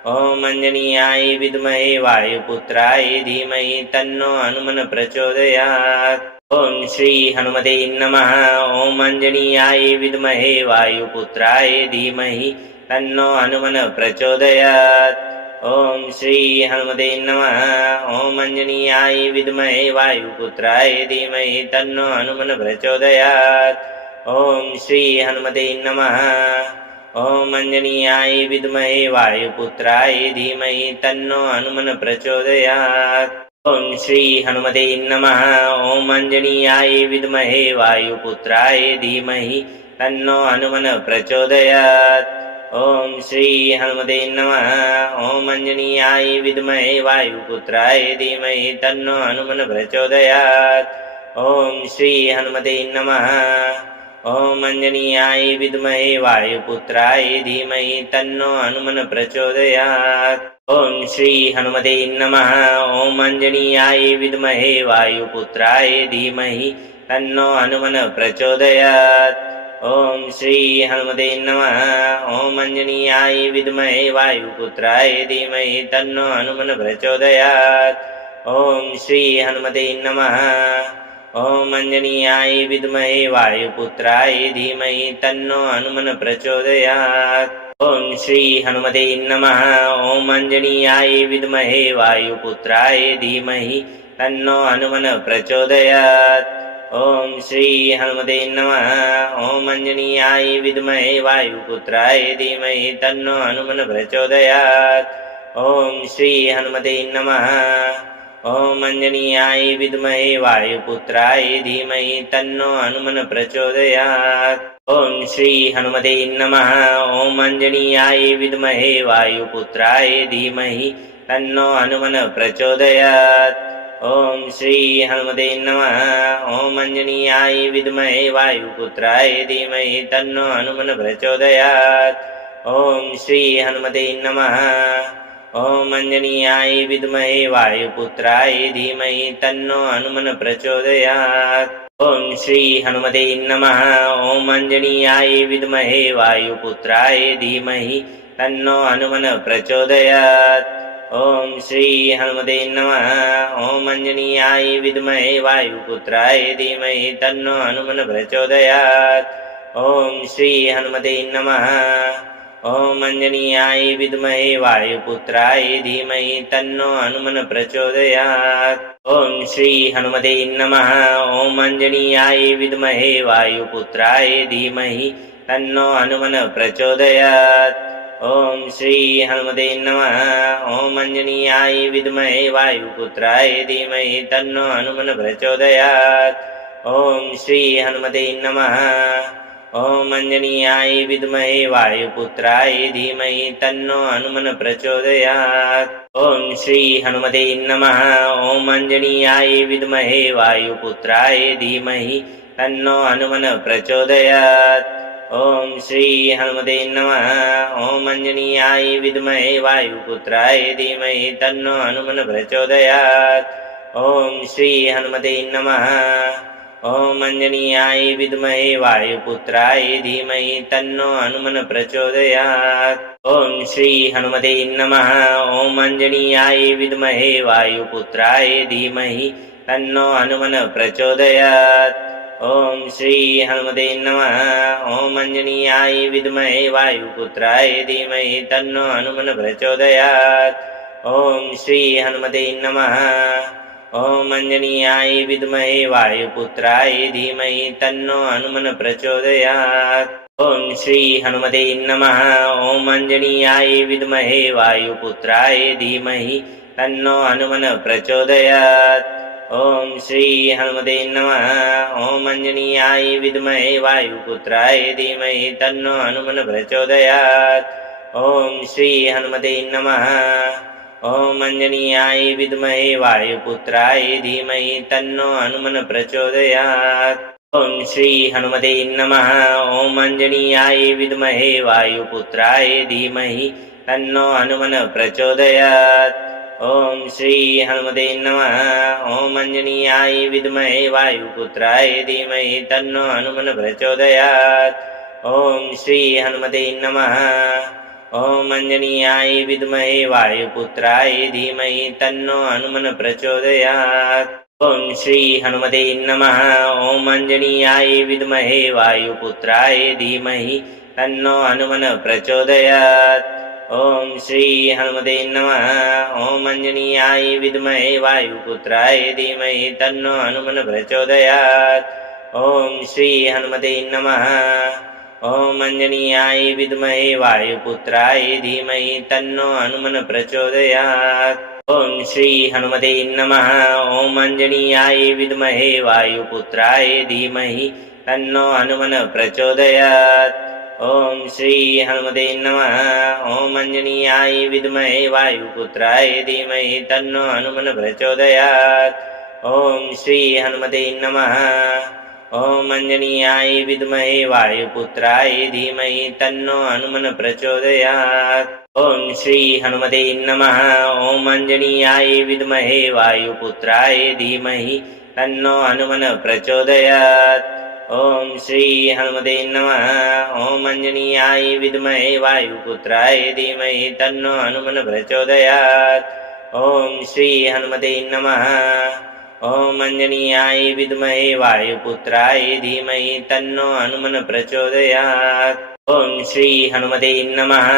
ओम अंजनीयाय विद्महे वायुपुत्राय धीमहि तन्नो हनुमन् प्रचोदयात्। ओम श्री हनुमते नमः। ओम अंजनीयाय विद्महे वायुपुत्राय धीमहि तन्नो हनुमन् प्रचोदयात्। ओम श्री हनुमते नमः। ओम अंजनीयाय विद्महे वायुपुत्राय धीमहि तन्नो हनुमन् प्रचोदयात्। ओम श्री हनुमते नमः। ॐ अञ्जनीयाय विद्महे वायुपुत्राय धीमहि तन्नो हनुमन् प्रचोदयात्। ॐ श्री हनुमते नमः। ॐ अञ्जनीयाय विद्महे वायुपुत्राय धीमहि तन्नो हनुमन् प्रचोदयात्। ॐ श्री हनुमते नमः। ॐ अञ्जनीयाय विद्महे वायुपुत्राय धीमहि तन्नो हनुमन् प्रचोदयात्। ॐ श्री हनुमते नमः। ॐ अञ्जनीयाय विद्महे वायुपुत्राय धीमहि तन्नो हनुमन् प्रचोदयात्। ॐ श्री हनुमते नमः। ॐ अञ्जनीयाय विद्महे वायुपुत्राय धीमहि तन्नो हनुमन् प्रचोदयात्। ॐ श्री हनुमते नमः। ॐ अञ्जनीयाय विद्महे वायुपुत्राय धीमहि तन्नो हनुमन् प्रचोदयात्। ॐ श्री हनुमते नमः। ॐ अञ्जनीयाय विद्महे वायुपुत्राय धीमहि तन्नो हनुमन् प्रचोदयात्। ॐ श्री हनुमते नमः। ॐ अञ्जनीयाय विद्महे वायुपुत्राय धीमहि तन्नो हनुमन् प्रचोदयात्। ॐ श्री हनुमते नमः। ॐ अञ्जनीयाय विद्महे वायुपुत्राय धीमहि तन्नो हनुमन् प्रचोदयात्। ॐ श्री हनुमते नमः। ॐ अञ्जनीयाय विद्महे वायुपुत्राय धीमहि तन्नो हनुमन् प्रचोदयात्। ॐ श्री हनुमते नमः। ॐ अञ्जनीयाय विद्महे वायुपुत्राय धीमहि तन्नो हनुमन् प्रचोदयात्। ॐ श्री हनुमते नमः। ॐ अञ्जनीयाय विद्महे वायुपुत्राय धीमहि तन्नो हनुमन् प्रचोदयात्। ॐ श्री हनुमते नमः। ॐ अञ्जनीयाय विद्महे वायुपुत्राय धीमहि तन्नो हनुमन् प्रचोदयात्। ॐ श्री हनुमते नमः। ॐ अञ्जनीयाय विद्महे वायुपुत्राय धीमहि तन्नो हनुमन् प्रचोदयात्। ॐ श्री हनुमते नमः। ॐ अञ्जनीयाय विद्महे वायुपुत्राय धीमहि तन्नो हनुमन् प्रचोदयात्। ॐ श्री हनुमते नमः। ॐ अञ्जनीयाय विद्महे वायुपुत्राय धीमहि तन्नो हनुमन् प्रचोदयात्। ॐ श्री हनुमते नमः। ॐ अञ्जनीयाय विद्महे वायुपुत्राय धीमहि तन्नो हनुमन् प्रचोदयात्। ॐ श्री हनुमते नमः। ॐ अञ्जनीयाय विद्महे वायुपुत्राय धीमहि तन्नो हनुमन् प्रचोदयात्। ॐ श्री हनुमते नमः। ॐ अञ्जनीयाय विद्महे वायुपुत्राय धीमहि तन्नो हनुमन् प्रचोदयात्। ॐ श्री हनुमते नमः। ॐ अञ्जनीयाय विद्महे वायुपुत्राय धीमहि तन्नो हनुमन् प्रचोदयात्। ॐ श्री हनुमते नमः। ॐ अञ्जनीयाय विद्महे वायुपुत्राय धीमहि तन्नो हनुमन् प्रचोदयात्। ॐ श्री हनुमते नमः। ॐ अञ्जनीयाय विद्महे वायुपुत्राय धीमहि तन्नो हनुमन् प्रचोदयात्। ॐ श्री हनुमते नमः। ॐ अञ्जनीयाय विद्महे वायुपुत्राय धीमहि तन्नो हनुमन् प्रचोदयात्। ॐ श्री हनुमते नमः। ॐ अञ्जनीयाय विद्महे वायुपुत्राय धीमहि तन्नो हनुमन् प्रचोदयात्। ॐ श्री हनुमते नमः। ॐ अञ्जनीयाय विद्महे वायुपुत्राय धीमहि तन्नो हनुमन् प्रचोदयात्। ॐ श्री हनुमते नमः। ॐ अञ्जनीयाय विद्महे वायुपुत्राय धीमहि तन्नो हनुमन् प्रचोदयात्। ॐ श्री हनुमते नमः। ॐ अञ्जनीयाय विद्महे वायुपुत्राय धीमहि तन्नो हनुमन् प्रचोदयात्। ॐ श्री हनुमते नमः। ॐ अञ्जनीयाय विद्महे वायुपुत्राय धीमहि तन्नो हनुमन् प्रचोदयात्। ॐ श्री हनुमते नमः। ॐ अञ्जनीयाय विद्महे वायुपुत्राय धीमहि तन्नो हनुमन् प्रचोदयात्। ॐ श्री हनुमते नमः। ॐ अञ्जनीयाय विद्महे वायुपुत्राय धीमहि तन्नो हनुमन् प्रचोदयात्। ॐ श्री हनुमते नमः। ॐ अञ्जनीयाय विद्महे वायुपुत्राय धीमहि तन्नो हनुमन् प्रचोदयात्। ॐ श्री हनुमते नमः। ॐ अञ्जनीयाय विद्महे वायुपुत्राय धीमहि तन्नो हनुमन् प्रचोदयात्। ॐ श्री हनुमते नमः। ॐ अञ्जनीयाय विद्महे वायुपुत्राय धीमहि तन्नो हनुमन् प्रचोदयात्। ॐ श्री हनुमते नमः। ॐ अञ्जनीयाय विद्महे वायुपुत्राय धीमहि तन्नो हनुमन् प्रचोदयात्। ॐ श्री हनुमते नमः। ॐ अञ्जनीयाय विद्महे वायुपुत्राय धीमहि तन्नो हनुमन् प्रचोदयात्। ॐ श्री हनुमते नमः। ॐ अञ्जनीयाय विद्महे वायुपुत्राय धीमहि तन्नो हनुमन् प्रचोदयात्। ॐ श्री हनुमते नमः। ॐ अञ्जनीयाय विद्महे वायुपुत्राय धीमहि तन्नो हनुमन् प्रचोदयात्। ॐ श्री हनुमते नमः। ॐ अञ्जनीयाय विद्महे वायुपुत्राय धीमहि तन्नो हनुमन् प्रचोदयात्। ॐ श्री हनुमते नमः। ॐ अञ्जनीयाय विद्महे वायुपुत्राय धीमहि तन्नो हनुमन् प्रचोदयात्। ॐ श्री हनुमते नमः। ॐ अञ्जनीयाय विद्महे वायुपुत्राय धीमहि तन्नो हनुमन् प्रचोदयात्। ॐ श्री हनुमते नमः।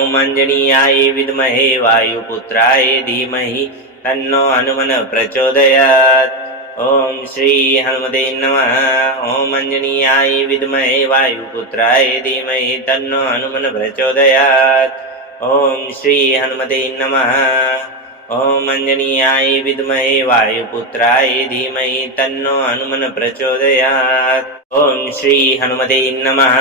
ॐ अञ्जनीयाय विद्महे वायुपुत्राय धीमहि तन्नो हनुमन् प्रचोदयात्। ॐ श्री हनुमते नमः। ॐ अञ्जनीयाय विद्महे वायुपुत्राय धीमहि तन्नो हनुमन् प्रचोदयात्। ॐ श्री हनुमते नमः। ॐ अञ्जनीयाय विद्महे वायुपुत्राय धीमहि तन्नो हनुमन् प्रचोदयात्। ॐ श्री हनुमते नमः।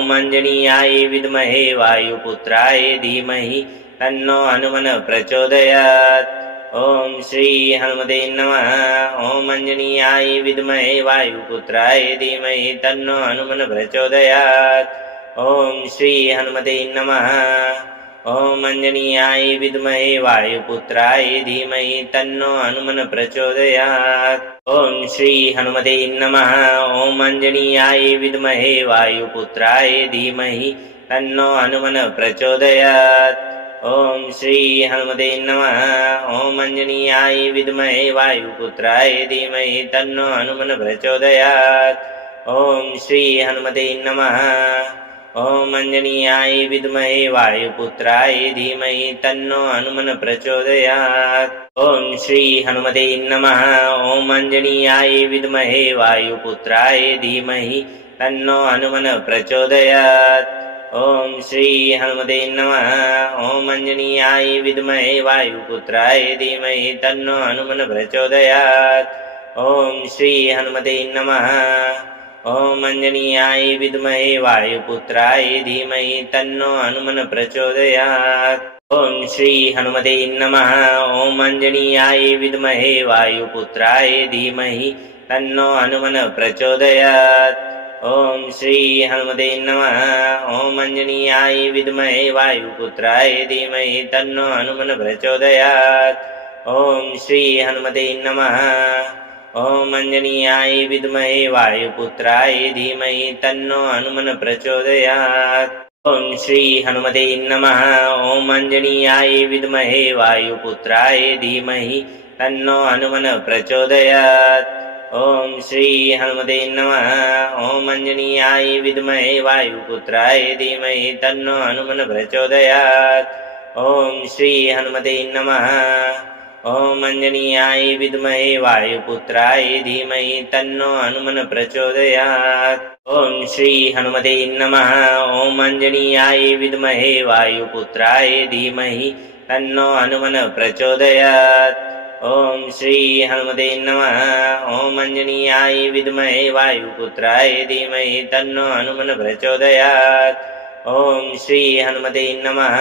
ॐ अञ्जनीयाय विद्महे वायुपुत्राय धीमहि तन्नो हनुमन् प्रचोदयात्। ॐ श्री हनुमते नमः। ॐ अञ्जनीयाय विद्महे वायुपुत्राय धीमहि तन्नो हनुमन् प्रचोदयात्। ॐ श्री हनुमते नमः। ॐ अञ्जनीयाय विद्महे वायुपुत्राय धीमहि तन्नो हनुमन् प्रचोदयात्। ॐ श्री हनुमते नमः। ॐ अञ्जनीयाय विद्महे वायुपुत्राय धीमहि तन्नो हनुमन् प्रचोदयात्। ॐ श्री हनुमते नमः। ॐ अञ्जनीयाय विद्महे वायुपुत्राय धीमहि तन्नो हनुमन् प्रचोदयात्। ॐ श्री हनुमते नमः। ॐ अञ्जनीयाय विद्महे वायुपुत्राय धीमहि तन्नो हनुमन् प्रचोदयात्। ॐ श्री हनुमते नमः। ॐ अञ्जनीयाय विद्महे वायुपुत्राय धीमहि तन्नो हनुमन् प्रचोदयात्। ॐ श्री हनुमते नमः। ॐ अञ्जनीयाय विद्महे वायुपुत्राय धीमहि तन्नो हनुमन् प्रचोदयात्। ॐ श्री हनुमते नमः। ॐ अञ्जनीयाय विद्महे वायुपुत्राय धीमहि तन्नो हनुमन् प्रचोदयात्। ॐ श्री हनुमते नमः। ॐ अञ्जनीयाय विद्महे वायुपुत्राय धीमहि तन्नो हनुमन् प्रचोदयात्। ॐ श्री हनुमते नमः। ॐ अञ्जनीयाय विद्महे वायुपुत्राय धीमहि तन्नो हनुमन् प्रचोदयात्। ॐ श्री हनुमते नमः। ॐ अञ्जनीयाय विद्महे वायुपुत्राय धीमहि तन्नो हनुमन् प्रचोदयात्। ॐ श्री हनुमते नमः। ॐ अञ्जनीयाय विद्महे वायुपुत्राय धीमहि तन्नो हनुमन् प्रचोदयात्। ॐ श्री हनुमते नमः। ॐ अञ्जनीयाय विद्महे वायुपुत्राय धीमहि तन्नो हनुमन् प्रचोदयात्। ॐ श्री हनुमते नमः। ॐ अञ्जनीयाय विद्महे वायुपुत्राय धीमहि तन्नो हनुमन् प्रचोदयात्। ॐ श्री हनुमते नमः। ॐ अञ्जनीयाय विद्महे वायुपुत्राय धीमहि तन्नो हनुमन् प्रचोदयात्। ॐ श्री हनुमते नमः। ॐ अञ्जनीयाय विद्महे वायुपुत्राय धीमहि तन्नो हनुमन् प्रचोदयात्। ॐ श्री हनुमते नमः।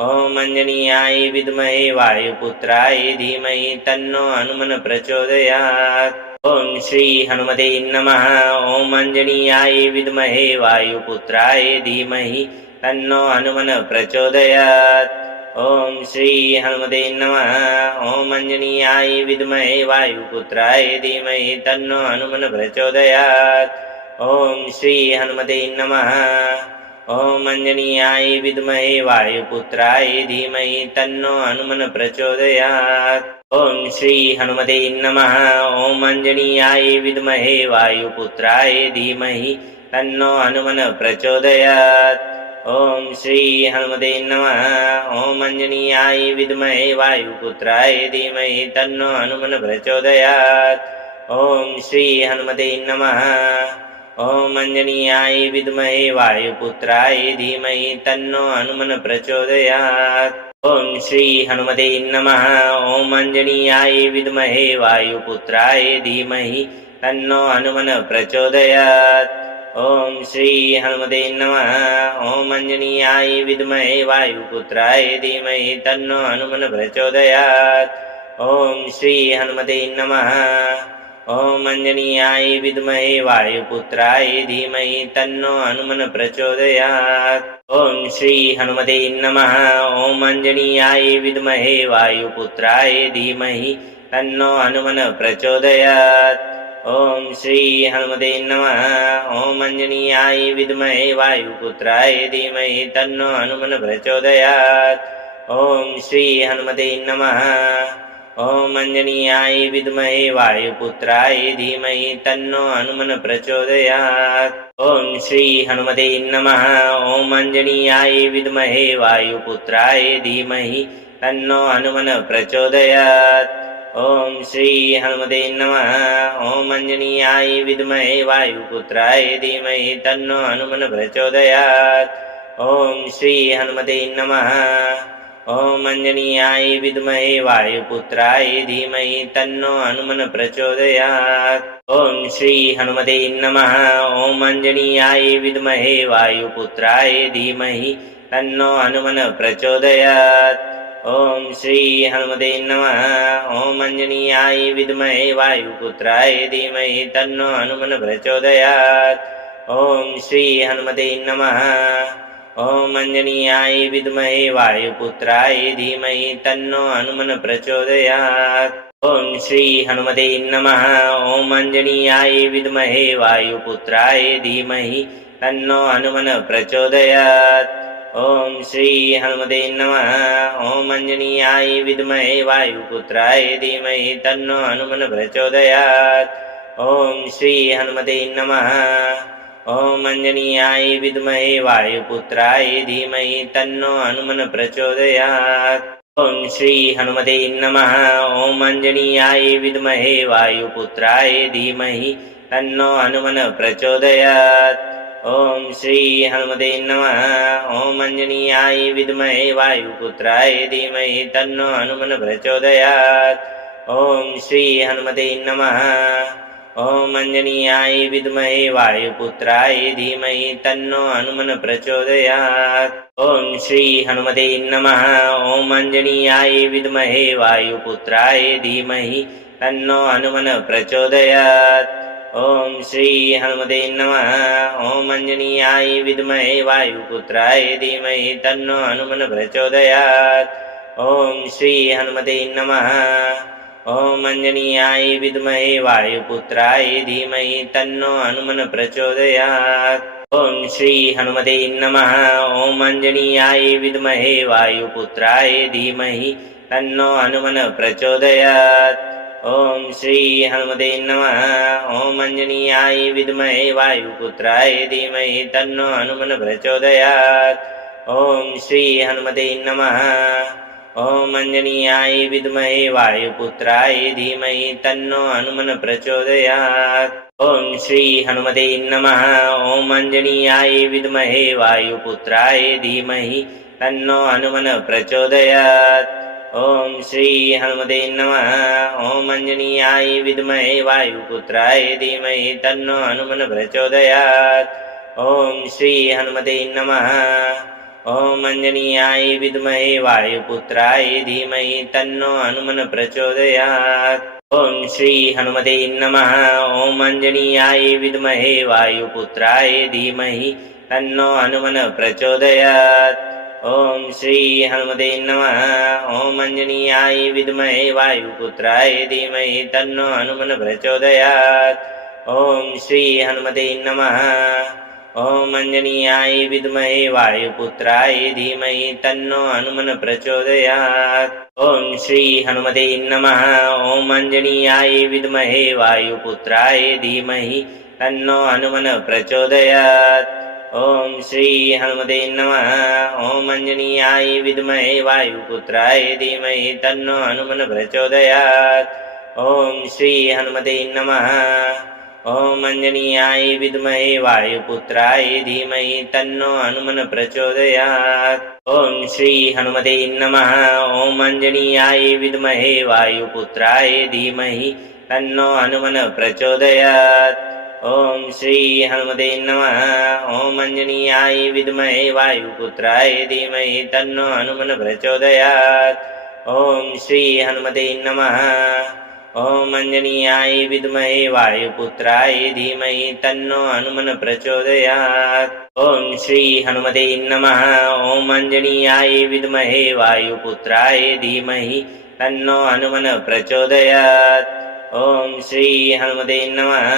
ॐ अञ्जनीयाय विद्महे वायुपुत्राय धीमहि तन्नो हनुमन् प्रचोदयात्। ॐ श्री हनुमते नमः। ॐ अञ्जनीयाय विद्महे वायुपुत्राय धीमहि तन्नो हनुमन् प्रचोदयात्। ॐ श्री हनुमते नमः। ॐ अञ्जनीयाय विद्महे वायुपुत्राय धीमहि तन्नो हनुमन् प्रचोदयात्। ॐ श्री हनुमते नमः। ॐ अञ्जनीयाय विद्महे वायुपुत्राय धीमहि तन्नो हनुमन् प्रचोदयात्। ॐ श्री हनुमते नमः। ॐ अञ्जनीयाय विद्महे वायुपुत्राय धीमहि तन्नो हनुमन् प्रचोदयात्। ॐ श्री हनुमते नमः। ॐ अञ्जनीयाय विद्महे वायुपुत्राय धीमहि तन्नो हनुमन् प्रचोदयात्। ॐ श्री हनुमते नमः। ॐ अञ्जनीयाय विद्महे वायुपुत्राय धीमहि तन्नो हनुमन् प्रचोदयात्। ॐ श्री हनुमते नमः। ॐ अञ्जनीयाय विद्महे वायुपुत्राय धीमहि तन्नो हनुमन् प्रचोदयात्। ॐ श्री हनुमते नमः। ॐ अञ्जनीयाय विद्महे वायुपुत्राय धीमहि तन्नो हनुमन् प्रचोदयात्। ॐ श्री हनुमते नमः। ॐ अञ्जनीयाय विद्महे वायुपुत्राय धीमहि तन्नो हनुमन् प्रचोदयात्। ॐ श्री हनुमते नमः। ॐ अञ्जनीयाय विद्महे वायुपुत्राय धीमहि तन्नो हनुमन् प्रचोदयात्। ॐ श्री हनुमते नमः। ॐ अञ्जनीयाय विद्महे वायुपुत्राय धीमहि तन्नो हनुमन् प्रचोदयात्। ॐ श्री हनुमते नमः। ॐ अञ्जनीयाय विद्महे वायुपुत्राय धीमहि तन्नो हनुमन् प्रचोदयात्। ॐ श्री हनुमते नमः। ॐ अञ्जनीयाय विद्महे वायुपुत्राय धीमहि तन्नो हनुमन् प्रचोदयात्। ॐ श्री हनुमते नमः। ॐ अञ्जनीयाय विद्महे वायुपुत्राय धीमहि तन्नो हनुमन् प्रचोदयात्। ॐ श्री हनुमते नमः। ॐ अञ्जनीयाय विद्महे वायुपुत्राय धीमहि तन्नो हनुमन् प्रचोदयात्। ॐ श्री हनुमते नमः। ॐ अञ्जनीयाय विद्महे वायुपुत्राय धीमहि तन्नो हनुमन् प्रचोदयात्। ॐ श्री हनुमते नमः। ॐ अञ्जनीयाय विद्महे वायुपुत्राय धीमहि तन्नो हनुमन् प्रचोदयात्। ॐ श्री हनुमते नमः। ॐ अञ्जनीयाय विद्महे वायुपुत्राय धीमहि तन्नो हनुमन् प्रचोदयात्। ॐ श्री हनुमते नमः। ॐ अञ्जनीयाय विद्महे वायुपुत्राय धीमहि तन्नो हनुमन् प्रचोदयात्। ॐ श्री हनुमते नमः। ॐ अञ्जनीयाय विद्महे वायुपुत्राय धीमहि तन्नो हनुमन् प्रचोदयात्। ॐ श्री हनुमते नमः। ॐ अञ्जनीयाय विद्महे वायुपुत्राय धीमहि तन्नो हनुमन् प्रचोदयात्। ॐ श्री हनुमते नमः। ॐ अञ्जनीयाय विद्महे वायुपुत्राय धीमहि तन्नो हनुमन् प्रचोदयात्। ॐ श्री हनुमते नमः। ॐ अञ्जनीयाय विद्महे वायुपुत्राय धीमहि तन्नो हनुमन् प्रचोदयात्। ॐ श्री हनुमते नमः। ॐ अञ्जनीयाय विद्महे वायुपुत्राय धीमहि तन्नो हनुमन् प्रचोदयात्। ॐ श्री हनुमते नमः। ॐ अञ्जनीयाय विद्महे वायुपुत्राय धीमहि तन्नो हनुमन् प्रचोदयात्। ॐ श्री हनुमते नमः। ॐ अञ्जनीयाय विद्महे वायुपुत्राय धीमहि तन्नो हनुमन् प्रचोदयात्। ॐ श्री हनुमते नमः। ॐ अञ्जनीयाय विद्महे वायुपुत्राय धीमहि तन्नो हनुमन् प्रचोदयात्। ॐ श्री हनुमते नमः। ॐ अञ्जनीयाय विद्महे वायुपुत्राय धीमहि तन्नो हनुमन् प्रचोदयात्। ॐ श्री हनुमते नमः। ॐ अञ्जनीयाय विद्महे वायुपुत्राय धीमहि तन्नो हनुमन् प्रचोदयात्। ॐ श्री हनुमते नमः। ॐ अञ्जनीयाय विद्महे वायुपुत्राय धीमहि तन्नो हनुमन् प्रचोदयात्। ॐ श्री हनुमते नमः। ॐ अञ्जनीयाय विद्महे वायुपुत्राय धीमहि तन्नो हनुमन् प्रचोदयात्। ॐ श्री हनुमते नमः। ॐ अञ्जनीयाय विद्महे वायुपुत्राय धीमहि तन्नो हनुमन् प्रचोदयात्। ॐ श्री हनुमते नमः। ॐ अञ्जनीयाय विद्महे वायुपुत्राय धीमहि तन्नो हनुमन् प्रचोदयात्। ॐ श्री हनुमते नमः। ॐ अञ्जनीयाय विद्महे वायुपुत्राय धीमहि तन्नो हनुमन् प्रचोदयात्। ॐ श्री हनुमते नमः। ॐ अञ्जनीयाय विद्महे वायुपुत्राय धीमहि तन्नो हनुमन् प्रचोदयात्। ॐ श्री हनुमते नमः। ॐ अञ्जनीयाय विद्महे वायुपुत्राय धीमहि तन्नो हनुमन् प्रचोदयात्। ॐ श्री हनुमते नमः। ॐ अञ्जनीयाय विद्महे वायुपुत्राय धीमहि तन्नो हनुमन् प्रचोदयात्। ॐ श्री हनुमते नमः। ॐ अञ्जनीयाय विद्महे वायुपुत्राय धीमहि तन्नो हनुमन् प्रचोदयात्। ॐ श्री हनुमते नमः। ॐ अञ्जनीयाय विद्महे वायुपुत्राय धीमहि तन्नो हनुमन् प्रचोदयात्। ॐ श्री हनुमते नमः। ॐ अञ्जनीयाय विद्महे वायुपुत्राय धीमहि तन्नो हनुमन् प्रचोदयात्। ॐ श्री हनुमते नमः। ॐ अञ्जनीयाय विद्महे वायुपुत्राय धीमहि तन्नो हनुमन् प्रचोदयात्। ॐ श्री हनुमते नमः। ॐ अञ्जनीयाय विद्महे वायुपुत्राय धीमहि तन्नो हनुमन् प्रचोदयात्। ॐ श्री हनुमते नमः। ॐ अञ्जनीयाय विद्महे वायुपुत्राय धीमहि तन्नो हनुमन् प्रचोदयात्। ॐ श्री हनुमते नमः।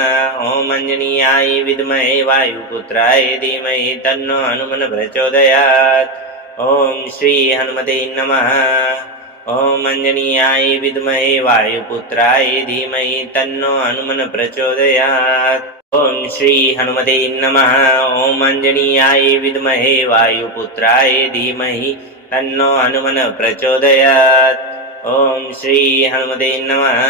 ॐ अञ्जनीयाय विद्महे वायुपुत्राय धीमहि तन्नो हनुमन् प्रचोदयात्। ॐ श्री हनुमते नमः। ॐ अञ्जनीयाय विद्महे वायुपुत्राय धीमहि तन्नो हनुमन् प्रचोदयात्। ॐ श्री हनुमते नमः। ॐ अञ्जनीयाय विद्महे वायुपुत्राय धीमहि तन्नो हनुमन् प्रचोदयात्। ॐ श्री हनुमते नमः।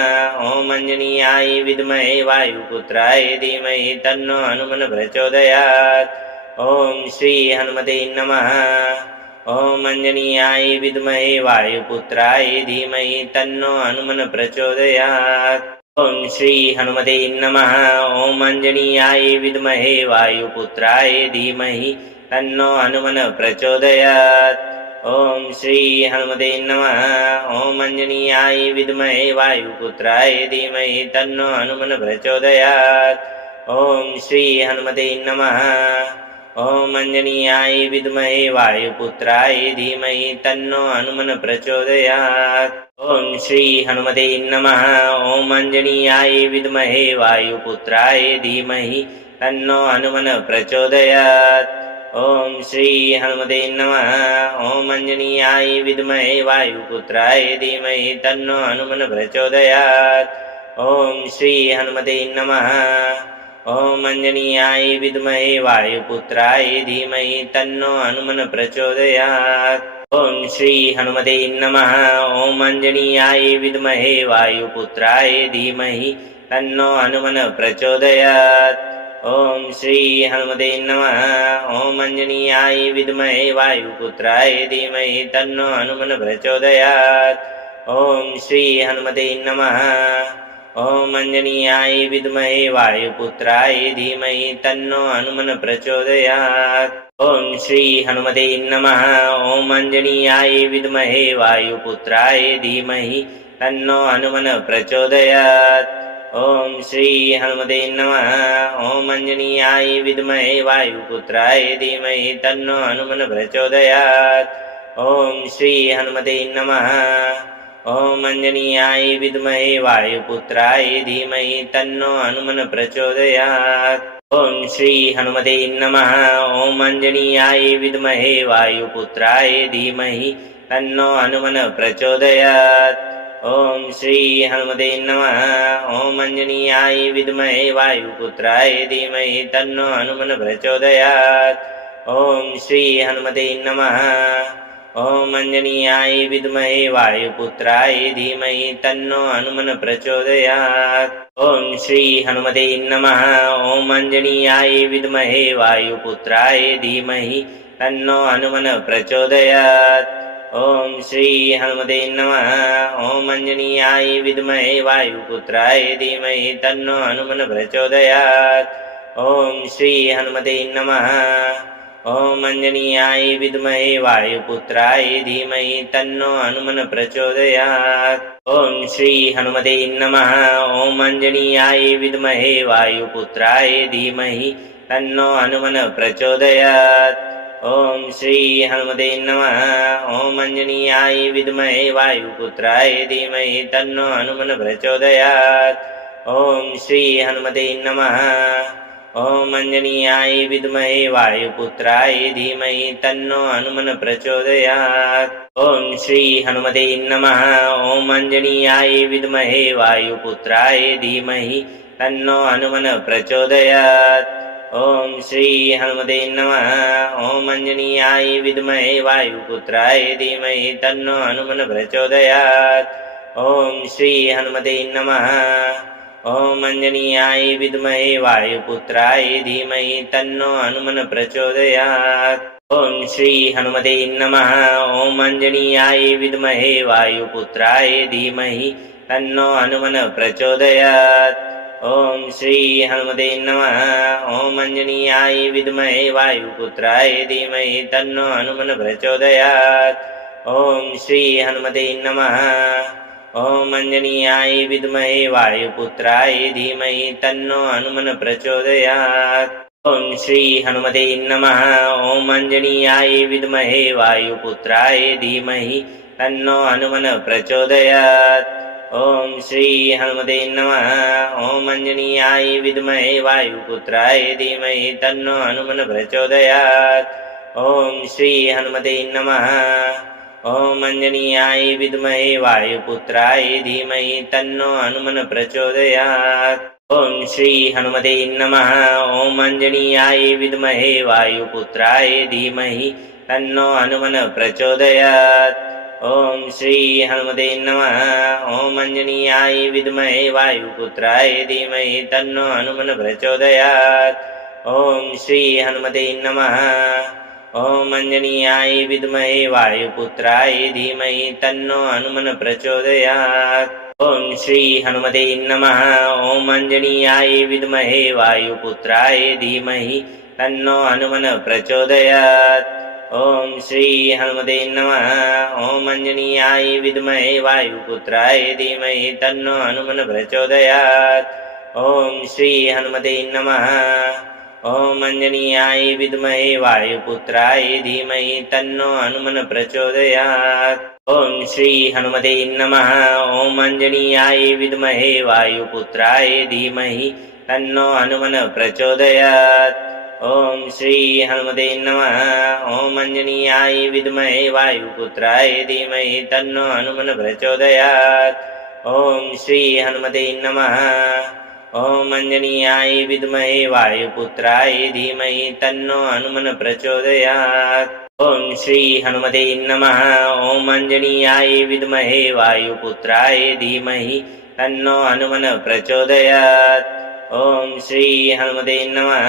ॐ अञ्जनीयाय विद्महे वायुपुत्राय धीमहि तन्नो हनुमन् प्रचोदयात्। ॐ श्री हनुमते नमः। ॐ अञ्जनीयाय विद्महे वायुपुत्राय धीमहि तन्नो हनुमन् प्रचोदयात्। ॐ श्री हनुमते नमः। ॐ अञ्जनीयाय विद्महे वायुपुत्राय धीमहि तन्नो हनुमन् प्रचोदयात्। ॐ श्री हनुमते नमः। ॐ अञ्जनीयाय विद्महे वायुपुत्राय धीमहि तन्नो हनुमन् प्रचोदयात्। ॐ श्री हनुमते नमः। ॐ अञ्जनीयाय विद्महे वायुपुत्राय धीमहि तन्नो हनुमन् प्रचोदयात्। ॐ श्री हनुमते नमः। ॐ अञ्जनीयाय विद्महे वायुपुत्राय धीमहि तन्नो हनुमन् प्रचोदयात्। ॐ श्री हनुमते नमः। ॐ अञ्जनीयाय विद्महे वायुपुत्राय धीमहि तन्नो हनुमन् प्रचोदयात्। ॐ श्री हनुमते नमः। ॐ अञ्जनीयाय विद्महे वायुपुत्राय धीमहि तन्नो हनुमन् प्रचोदयात्। ॐ श्री हनुमते नमः। ॐ अञ्जनीयाय विद्महे वायुपुत्राय धीमहि तन्नो हनुमन् प्रचोदयात्। ॐ श्री हनुमते नमः। ॐ अञ्जनीयाय विद्महे वायुपुत्राय धीमहि तन्नो हनुमन् प्रचोदयात्। ॐ श्री हनुमते नमः। ॐ अञ्जनीयाय विद्महे वायुपुत्राय धीमहि तन्नो हनुमन् प्रचोदयात्। ॐ श्री हनुमते नमः। ॐ अञ्जनीयाय विद्महे वायुपुत्राय धीमहि तन्नो हनुमन् प्रचोदयात्। ॐ श्री हनुमते नमः। ॐ अञ्जनीयाय विद्महे वायुपुत्राय धीमहि तन्नो हनुमन् प्रचोदयात्। ॐ श्री हनुमते नमः। ॐ अञ्जनीयाय विद्महे वायुपुत्राय धीमहि तन्नो हनुमन् प्रचोदयात्। ॐ श्री हनुमते नमः। ॐ अञ्जनीयाय विद्महे वायुपुत्राय धीमहि तन्नो हनुमन् प्रचोदयात्। ॐ श्री हनुमते नमः। ॐ अञ्जनीयाय विद्महे वायुपुत्राय धीमहि तन्नो हनुमन् प्रचोदयात्। ॐ श्री हनुमते नमः। ॐ अञ्जनीयाय विद्महे वायुपुत्राय धीमहि तन्नो हनुमन् प्रचोदयात्। ॐ श्री हनुमते नमः। ॐ अञ्जनीयाय विद्महे वायुपुत्राय धीमहि तन्नो हनुमन् प्रचोदयात्। ॐ श्री हनुमते नमः। ॐ अञ्जनीयाय विद्महे वायुपुत्राय धीमहि तन्नो हनुमन् प्रचोदयात्। ॐ श्री हनुमते नमः। ॐ अञ्जनीयाय विद्महे वायुपुत्राय धीमहि तन्नो हनुमन् प्रचोदयात्। ॐ श्री हनुमते नमः। ॐ अञ्जनीयाय विद्महे वायुपुत्राय धीमहि तन्नो हनुमन् प्रचोदयात्। ॐ श्री हनुमते नमः। ॐ अञ्जनीयाय विद्महे वायुपुत्राय धीमहि तन्नो हनुमन् प्रचोदयात्। ॐ श्री हनुमते नमः। ॐ अञ्जनीयाय विद्महे वायुपुत्राय धीमहि तन्नो हनुमन् प्रचोदयात्। ॐ श्री हनुमते नमः। ॐ अञ्जनीयाय विद्महे वायुपुत्राय धीमहि तन्नो हनुमन् प्रचोदयात्। ॐ श्री हनुमते नमः। ॐ अञ्जनीयाय विद्महे वायुपुत्राय धीमहि तन्नो हनुमन् प्रचोदयात्। ॐ श्री हनुमते नमः। ॐ अञ्जनीयाय विद्महे वायुपुत्राय धीमहि तन्नो हनुमन् प्रचोदयात्। ॐ श्री हनुमते नमः। ॐ अञ्जनीयाय विद्महे वायुपुत्राय धीमहि तन्नो हनुमन् प्रचोदयात्। ॐ श्री हनुमते नमः। ॐ अञ्जनीयाय विद्महे वायुपुत्राय धीमहि तन्नो हनुमन् प्रचोदयात्। ॐ श्री हनुमते नमः। ॐ अञ्जनीयाय विद्महे वायुपुत्राय धीमहि तन्नो हनुमन् प्रचोदयात्। ॐ श्री हनुमते नमः। ॐ अञ्जनीयाय विद्महे वायुपुत्राय धीमहि तन्नो हनुमन् प्रचोदयात्। ॐ श्री हनुमते नमः। ॐ अञ्जनीयाय विद्महे वायुपुत्राय धीमहि तन्नो हनुमन् प्रचोदयात्। ॐ श्री हनुमते नमः। ॐ अञ्जनीयाय विद्महे वायुपुत्राय धीमहि तन्नो हनुमन् प्रचोदयात्। ॐ श्री हनुमते नमः। ॐ अञ्जनीयाय विद्महे वायुपुत्राय धीमहि तन्नो हनुमन् प्रचोदयात्। ॐ श्री हनुमते नमः। ॐ अञ्जनीयाय विद्महे वायुपुत्राय धीमहि तन्नो हनुमन् प्रचोदयात्। ॐ श्री हनुमते नमः। ॐ अञ्जनीयाय विद्महे वायुपुत्राय धीमहि तन्नो हनुमन् प्रचोदयात्। ॐ श्री हनुमते नमः। ॐ अञ्जनीयाय विद्महे वायुपुत्राय धीमहि तन्नो हनुमन् प्रचोदयात्। ॐ श्री हनुमते नमः। ॐ अञ्जनीयाय विद्महे वायुपुत्राय धीमहि तन्नो हनुमन् प्रचोदयात्। ॐ श्री हनुमते नमः। ॐ अञ्जनीयाय विद्महे वायुपुत्राय धीमहि तन्नो हनुमन् प्रचोदयात्। ॐ श्री हनुमते नमः। ॐ अञ्जनीयाय विद्महे वायुपुत्राय धीमहि तन्नो हनुमन् प्रचोदयात्। ॐ श्री हनुमते नमः। ॐ अञ्जनीयाय विद्महे वायुपुत्राय धीमहि तन्नो हनुमन् प्रचोदयात्। ॐ श्री हनुमते नमः। ॐ अञ्जनीयाय विद्महे वायुपुत्राय धीमहि तन्नो हनुमन् प्रचोदयात्। ॐ श्री हनुमते नमः। ॐ अञ्जनीयाय विद्महे वायुपुत्राय धीमहि तन्नो हनुमन् प्रचोदयात्। ॐ श्री हनुमते नमः।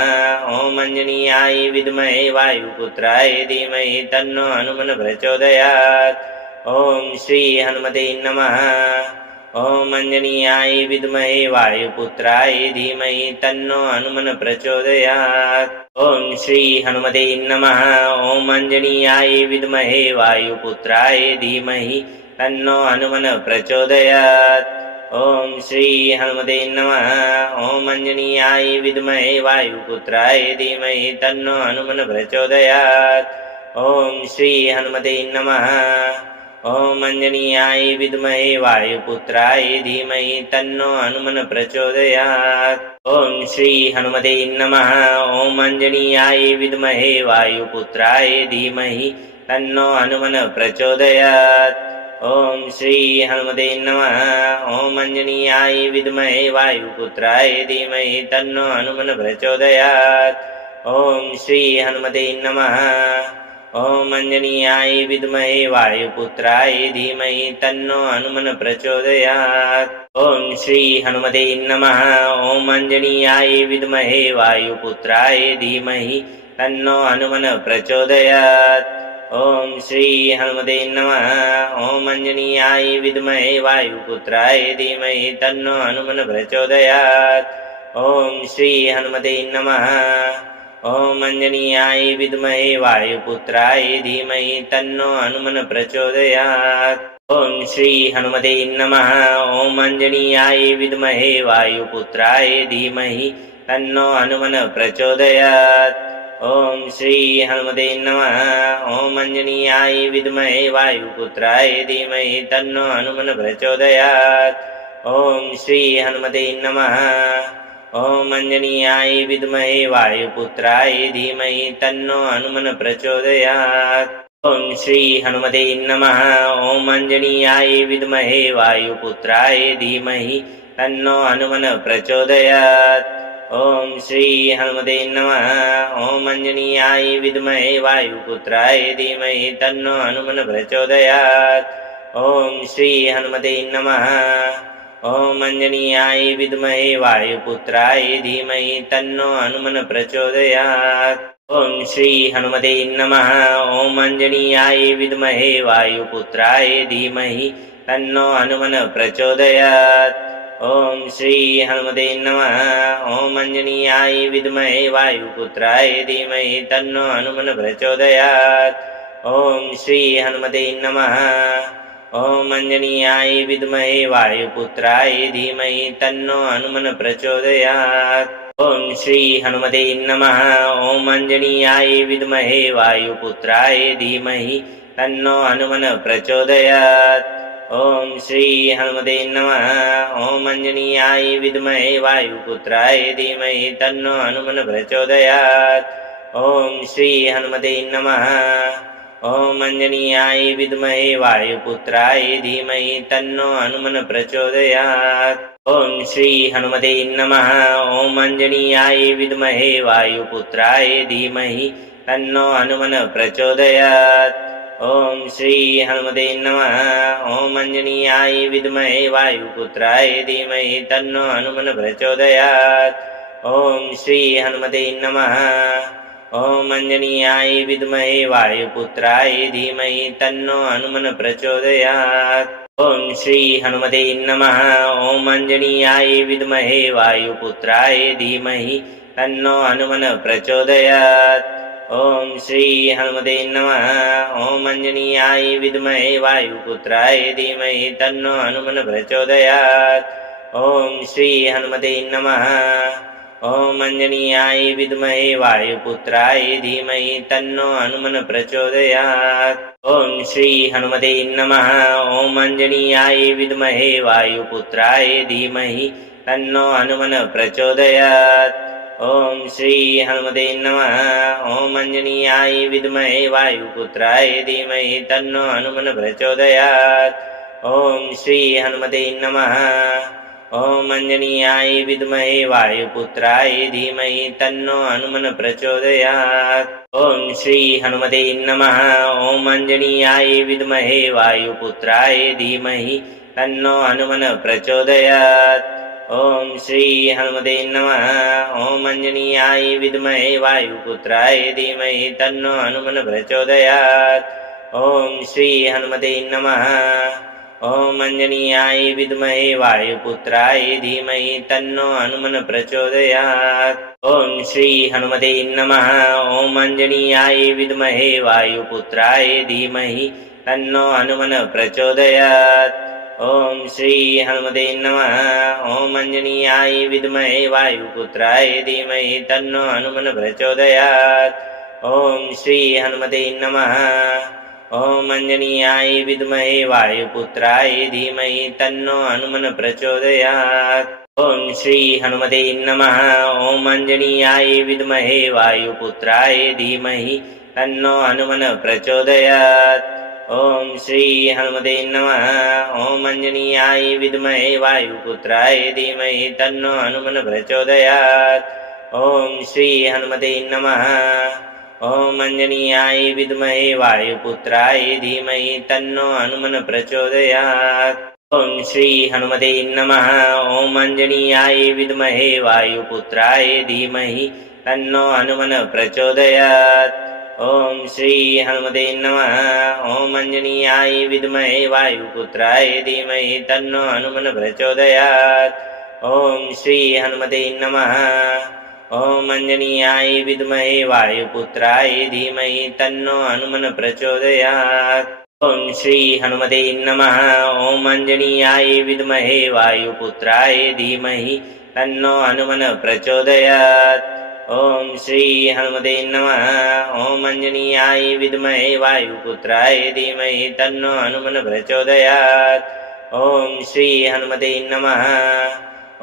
ॐ अञ्जनीयाय विद्महे वायुपुत्राय धीमहि तन्नो हनुमन् प्रचोदयात्। ॐ श्री हनुमते नमः। ॐ अञ्जनीयाय विद्महे वायुपुत्राय धीमहि तन्नो हनुमन् प्रचोदयात्। ॐ श्री हनुमते नमः। ॐ अञ्जनीयाय विद्महे वायुपुत्राय धीमहि तन्नो हनुमन् प्रचोदयात्। ॐ श्री हनुमते नमः। ॐ अञ्जनीयाय विद्महे वायुपुत्राय धीमहि तन्नो हनुमन् प्रचोदयात्। ॐ श्री हनुमते नमः। ॐ अञ्जनीयाय विद्महे वायुपुत्राय धीमहि तन्नो हनुमन् प्रचोदयात्। ॐ श्री हनुमते नमः। ॐ अञ्जनीयाय विद्महे वायुपुत्राय धीमहि तन्नो हनुमन् प्रचोदयात्। ॐ श्री हनुमते नमः। ॐ अञ्जनीयाय विद्महे वायुपुत्राय धीमहि तन्नो हनुमन् प्रचोदयात्। ॐ श्री हनुमते नमः। ॐ अञ्जनीयाय विद्महे वायुपुत्राय धीमहि तन्नो हनुमन् प्रचोदयात्। ॐ श्री हनुमते नमः। ॐ अञ्जनीयाय विद्महे वायुपुत्राय धीमहि तन्नो हनुमन् प्रचोदयात्। ॐ श्री हनुमते नमः। ॐ अञ्जनीयाय विद्महे वायुपुत्राय धीमहि तन्नो हनुमन् प्रचोदयात्। ॐ श्री हनुमते नमः। ॐ अञ्जनीयाय विद्महे वायुपुत्राय धीमहि तन्नो हनुमन् प्रचोदयात्। ॐ श्री हनुमते नमः। ॐ अञ्जनीयाय विद्महे वायुपुत्राय धीमहि तन्नो हनुमन् प्रचोदयात्। ॐ श्री हनुमते नमः। ॐ अञ्जनीयाय विद्महे वायुपुत्राय धीमहि तन्नो हनुमन् प्रचोदयात्। ॐ श्री हनुमते नमः। ॐ अञ्जनीयाय विद्महे वायुपुत्राय धीमहि तन्नो हनुमन् प्रचोदयात्। ॐ श्री हनुमते नमः। ॐ अञ्जनीयाय विद्महे वायुपुत्राय धीमहि तन्नो हनुमन् प्रचोदयात्। ॐ श्री हनुमते नमः। ॐ अञ्जनीयाय विद्महे वायुपुत्राय धीमहि तन्नो हनुमन् प्रचोदयात्। ॐ श्री हनुमते नमः। ॐ अञ्जनीयाय विद्महे वायुपुत्राय धीमहि तन्नो हनुमन् प्रचोदयात्। ॐ श्री हनुमते नमः। ॐ अञ्जनीयाय विद्महे वायुपुत्राय धीमहि तन्नो हनुमन् प्रचोदयात्। ॐ श्री हनुमते नमः। ॐ अञ्जनीयाय विद्महे वायुपुत्राय धीमहि तन्नो हनुमन् प्रचोदयात्। ॐ श्री हनुमते नमः। ॐ अञ्जनीयाय विद्महे वायुपुत्राय धीमहि तन्नो हनुमन् प्रचोदयात्। ॐ श्री हनुमते नमः। ॐ अञ्जनीयाय विद्महे वायुपुत्राय धीमहि तन्नो हनुमन् प्रचोदयात्। ॐ श्री हनुमते नमः। ॐ अञ्जनीयाय विद्महे वायुपुत्राय धीमहि तन्नो हनुमन् प्रचोदयात्। ॐ श्री हनुमते नमः। ॐ अञ्जनीयाय विद्महे वायुपुत्राय धीमहि तन्नो हनुमन् प्रचोदयात्। ॐ श्री हनुमते नमः। ॐ अञ्जनीयाय विद्महे वायुपुत्राय धीमहि तन्नो हनुमन् प्रचोदयात्। ॐ श्री हनुमते नमः। ॐ अञ्जनीयाय विद्महे वायुपुत्राय धीमहि तन्नो हनुमन् प्रचोदयात्। ॐ श्री हनुमते नमः। ॐ अञ्जनीयाय विद्महे वायुपुत्राय धीमहि तन्नो हनुमन् प्रचोदयात्। ॐ श्री हनुमते नमः। ॐ अञ्जनीयाय विद्महे वायुपुत्राय धीमहि तन्नो हनुमन् प्रचोदयात्। ॐ श्री हनुमते नमः। ॐ अञ्जनीयाय विद्महे वायुपुत्राय धीमहि तन्नो हनुमन् प्रचोदयात्। ॐ श्री हनुमते नमः। ॐ अञ्जनीयाय विद्महे वायुपुत्राय धीमहि तन्नो हनुमन् प्रचोदयात्। ॐ श्री हनुमते नमः। ॐ अञ्जनीयाय विद्महे वायुपुत्राय धीमहि तन्नो हनुमन् प्रचोदयात्। ॐ श्री हनुमते नमः। ॐ अञ्जनीयाय विद्महे वायुपुत्राय धीमहि तन्नो हनुमन् प्रचोदयात्। ॐ श्री हनुमते नमः। ॐ अञ्जनीयाय विद्महे वायुपुत्राय धीमहि तन्नो हनुमन् प्रचोदयात्। ॐ श्री हनुमते नमः। ॐ अञ्जनीयाय विद्महे वायुपुत्राय धीमहि तन्नो हनुमन् प्रचोदयात्। ॐ श्री हनुमते नमः। ॐ अञ्जनीयाय विद्महे वायुपुत्राय धीमहि तन्नो हनुमन् प्रचोदयात्। ॐ श्री हनुमते नमः। ॐ अञ्जनीयाय विद्महे वायुपुत्राय धीमहि तन्नो हनुमन् प्रचोदयात्। ॐ श्री हनुमते नमः। ॐ अञ्जनीयाय विद्महे वायुपुत्राय धीमहि तन्नो हनुमन् प्रचोदयात्। ॐ श्री हनुमते नमः। ॐ अञ्जनीयाय विद्महे वायुपुत्राय धीमहि तन्नो हनुमन् प्रचोदयात्। ॐ श्री हनुमते नमः। ॐ अञ्जनीयाय विद्महे वायुपुत्राय धीमहि तन्नो हनुमन् प्रचोदयात्। ॐ श्री हनुमते नमः। ॐ अञ्जनीयाय विद्महे वायुपुत्राय धीमहि तन्नो हनुमन् प्रचोदयात्। ॐ श्री हनुमते नमः। ॐ अञ्जनीयाय विद्महे वायुपुत्राय धीमहि तन्नो हनुमन् प्रचोदयात्। ॐ श्री हनुमते नमः। ॐ अञ्जनीयाय विद्महे वायुपुत्राय धीमहि तन्नो हनुमन् प्रचोदयात्। ॐ श्री हनुमते नमः। ॐ अञ्जनीयाय विद्महे वायुपुत्राय धीमहि तन्नो हनुमन् प्रचोदयात्। ॐ श्री हनुमते नमः। ॐ अञ्जनीयाय विद्महे वायुपुत्राय धीमहि तन्नो हनुमन् प्रचोदयात्। ॐ श्री हनुमते नमः। ॐ अञ्जनीयाय विद्महे वायुपुत्राय धीमहि तन्नो हनुमन् प्रचोदयात्। ॐ श्री हनुमते नमः। ॐ अञ्जनीयाय विद्महे वायुपुत्राय धीमहि तन्नो हनुमन् प्रचोदयात्। ॐ श्री हनुमते नमः। ॐ अञ्जनीयाय विद्महे वायुपुत्राय धीमहि तन्नो हनुमन् प्रचोदयात्। ॐ श्री हनुमते नमः।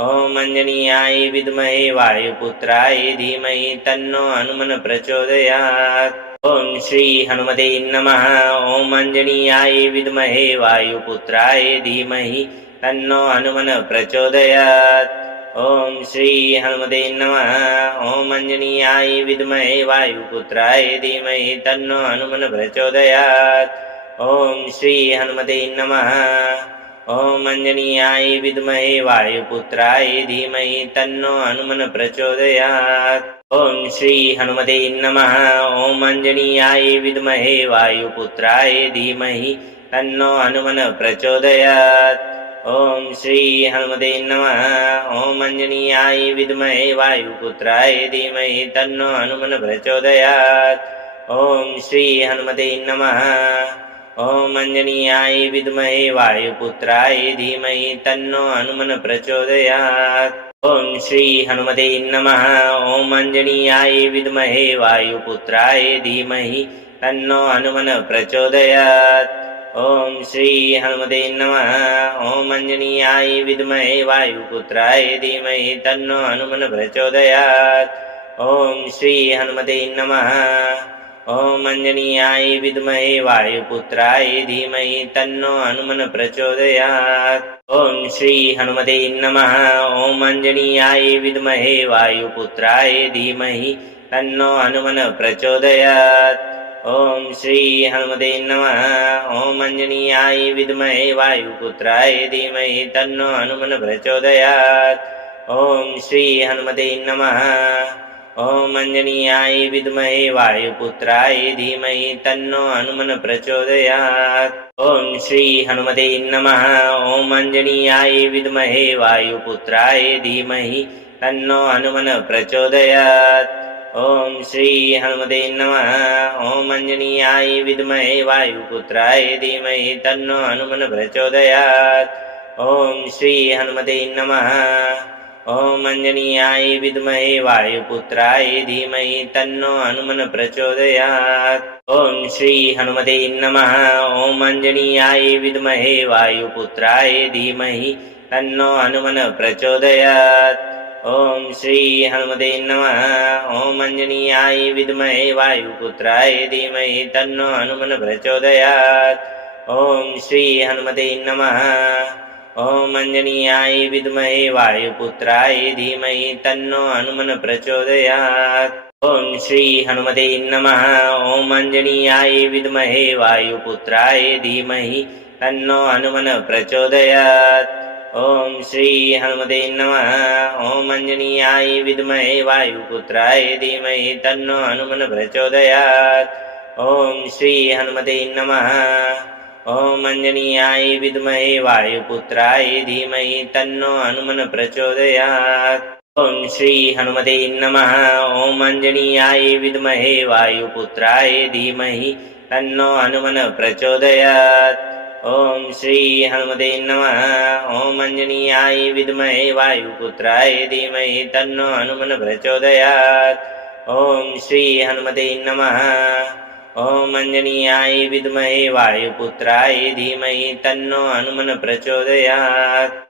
ॐ अञ्जनीयाय विद्महे वायुपुत्राय धीमहि तन्नो हनुमन् प्रचोदयात्। ॐ श्री हनुमते नमः। ॐ अञ्जनीयाय विद्महे वायुपुत्राय धीमहि तन्नो हनुमन् प्रचोदयात्। ॐ श्री हनुमते नमः। ॐ अञ्जनीयाय विद्महे वायुपुत्राय धीमहि तन्नो हनुमन् प्रचोदयात्। ॐ श्री हनुमते नमः। ॐ अञ्जनीयाय विद्महे वायुपुत्राय धीमहि तन्नो हनुमन् प्रचोदयात्। ॐ श्री हनुमते नमः। ॐ अञ्जनीयाय विद्महे वायुपुत्राय धीमहि तन्नो हनुमन् प्रचोदयात्। ॐ श्री हनुमते नमः। ॐ अञ्जनीयाय विद्महे वायुपुत्राय धीमहि तन्नो हनुमन् प्रचोदयात्। ॐ श्री हनुमते नमः। ॐ अञ्जनीयाय विद्महे वायुपुत्राय धीमहि तन्नो हनुमन् प्रचोदयात्। ॐ श्री हनुमते नमः। ॐ अञ्जनीयाय विद्महे वायुपुत्राय धीमहि तन्नो हनुमन् प्रचोदयात्। ॐ श्री हनुमते नमः। ॐ अञ्जनीयाय विद्महे वायुपुत्राय धीमहि तन्नो हनुमन् प्रचोदयात्। ॐ श्री हनुमते नमः। ॐ अञ्जनीयाय विद्महे वायुपुत्राय धीमहि तन्नो हनुमन् प्रचोदयात्। ॐ श्री हनुमते नमः। ॐ अञ्जनीयाय विद्महे वायुपुत्राय धीमहि तन्नो हनुमन् प्रचोदयात्। ॐ श्री हनुमते नमः। ॐ अञ्जनीयाय विद्महे वायुपुत्राय धीमहि तन्नो हनुमन् प्रचोदयात्। ॐ श्री हनुमते नमः। ॐ अञ्जनीयाय विद्महे वायुपुत्राय धीमहि तन्नो हनुमन् प्रचोदयात्। ॐ श्री हनुमते नमः। ॐ अञ्जनीयाय विद्महे वायुपुत्राय धीमहि तन्नो हनुमन् प्रचोदयात्। ॐ श्री हनुमते नमः। ॐ अञ्जनीयाय विद्महे वायुपुत्राय धीमहि तन्नो हनुमन् प्रचोदयात्। ॐ श्री हनुमते नमः। ॐ अञ्जनीयाय विद्महे वायुपुत्राय धीमहि तन्नो हनुमन् प्रचोदयात्। ॐ श्री हनुमते नमः। ॐ अञ्जनीयाय विद्महे वायुपुत्राय धीमहि तन्नो हनुमन् प्रचोदयात्। ॐ श्री हनुमते नमः। ॐ अञ्जनीयाय विद्महे वायुपुत्राय धीमहि तन्नो हनुमन् प्रचोदयात्। ॐ श्री हनुमते नमः। ॐ अञ्जनीयाय विद्महे वायुपुत्राय धीमहि तन्नो हनुमन् प्रचोदयात्। ॐ श्री हनुमते नमः। ॐ अञ्जनीयाय विद्महे वायुपुत्राय धीमहि तन्नो हनुमन् प्रचोदयात्। ॐ श्री हनुमते नमः। ॐ अञ्जनीयाय विद्महे वायुपुत्राय धीमहि तन्नो हनुमन् प्रचोदयात्। ॐ श्री हनुमते नमः। ॐ अञ्जनीयाय विद्महे वायुपुत्राय धीमहि तन्नो हनुमन् प्रचोदयात्। ॐ श्री हनुमते नमः। ॐ अञ्जनीयाय विद्महे वायुपुत्राय धीमहि तन्नो हनुमन् प्रचोदयात्। ॐ श्री हनुमते नमः। ॐ अञ्जनीयाय विद्महे वायुपुत्राय धीमहि तन्नो हनुमन् प्रचोदयात्। ॐ श्री हनुमते नमः। ॐ अञ्जनीयाय विद्महे वायुपुत्राय धीमहि तन्नो हनुमन् प्रचोदयात्।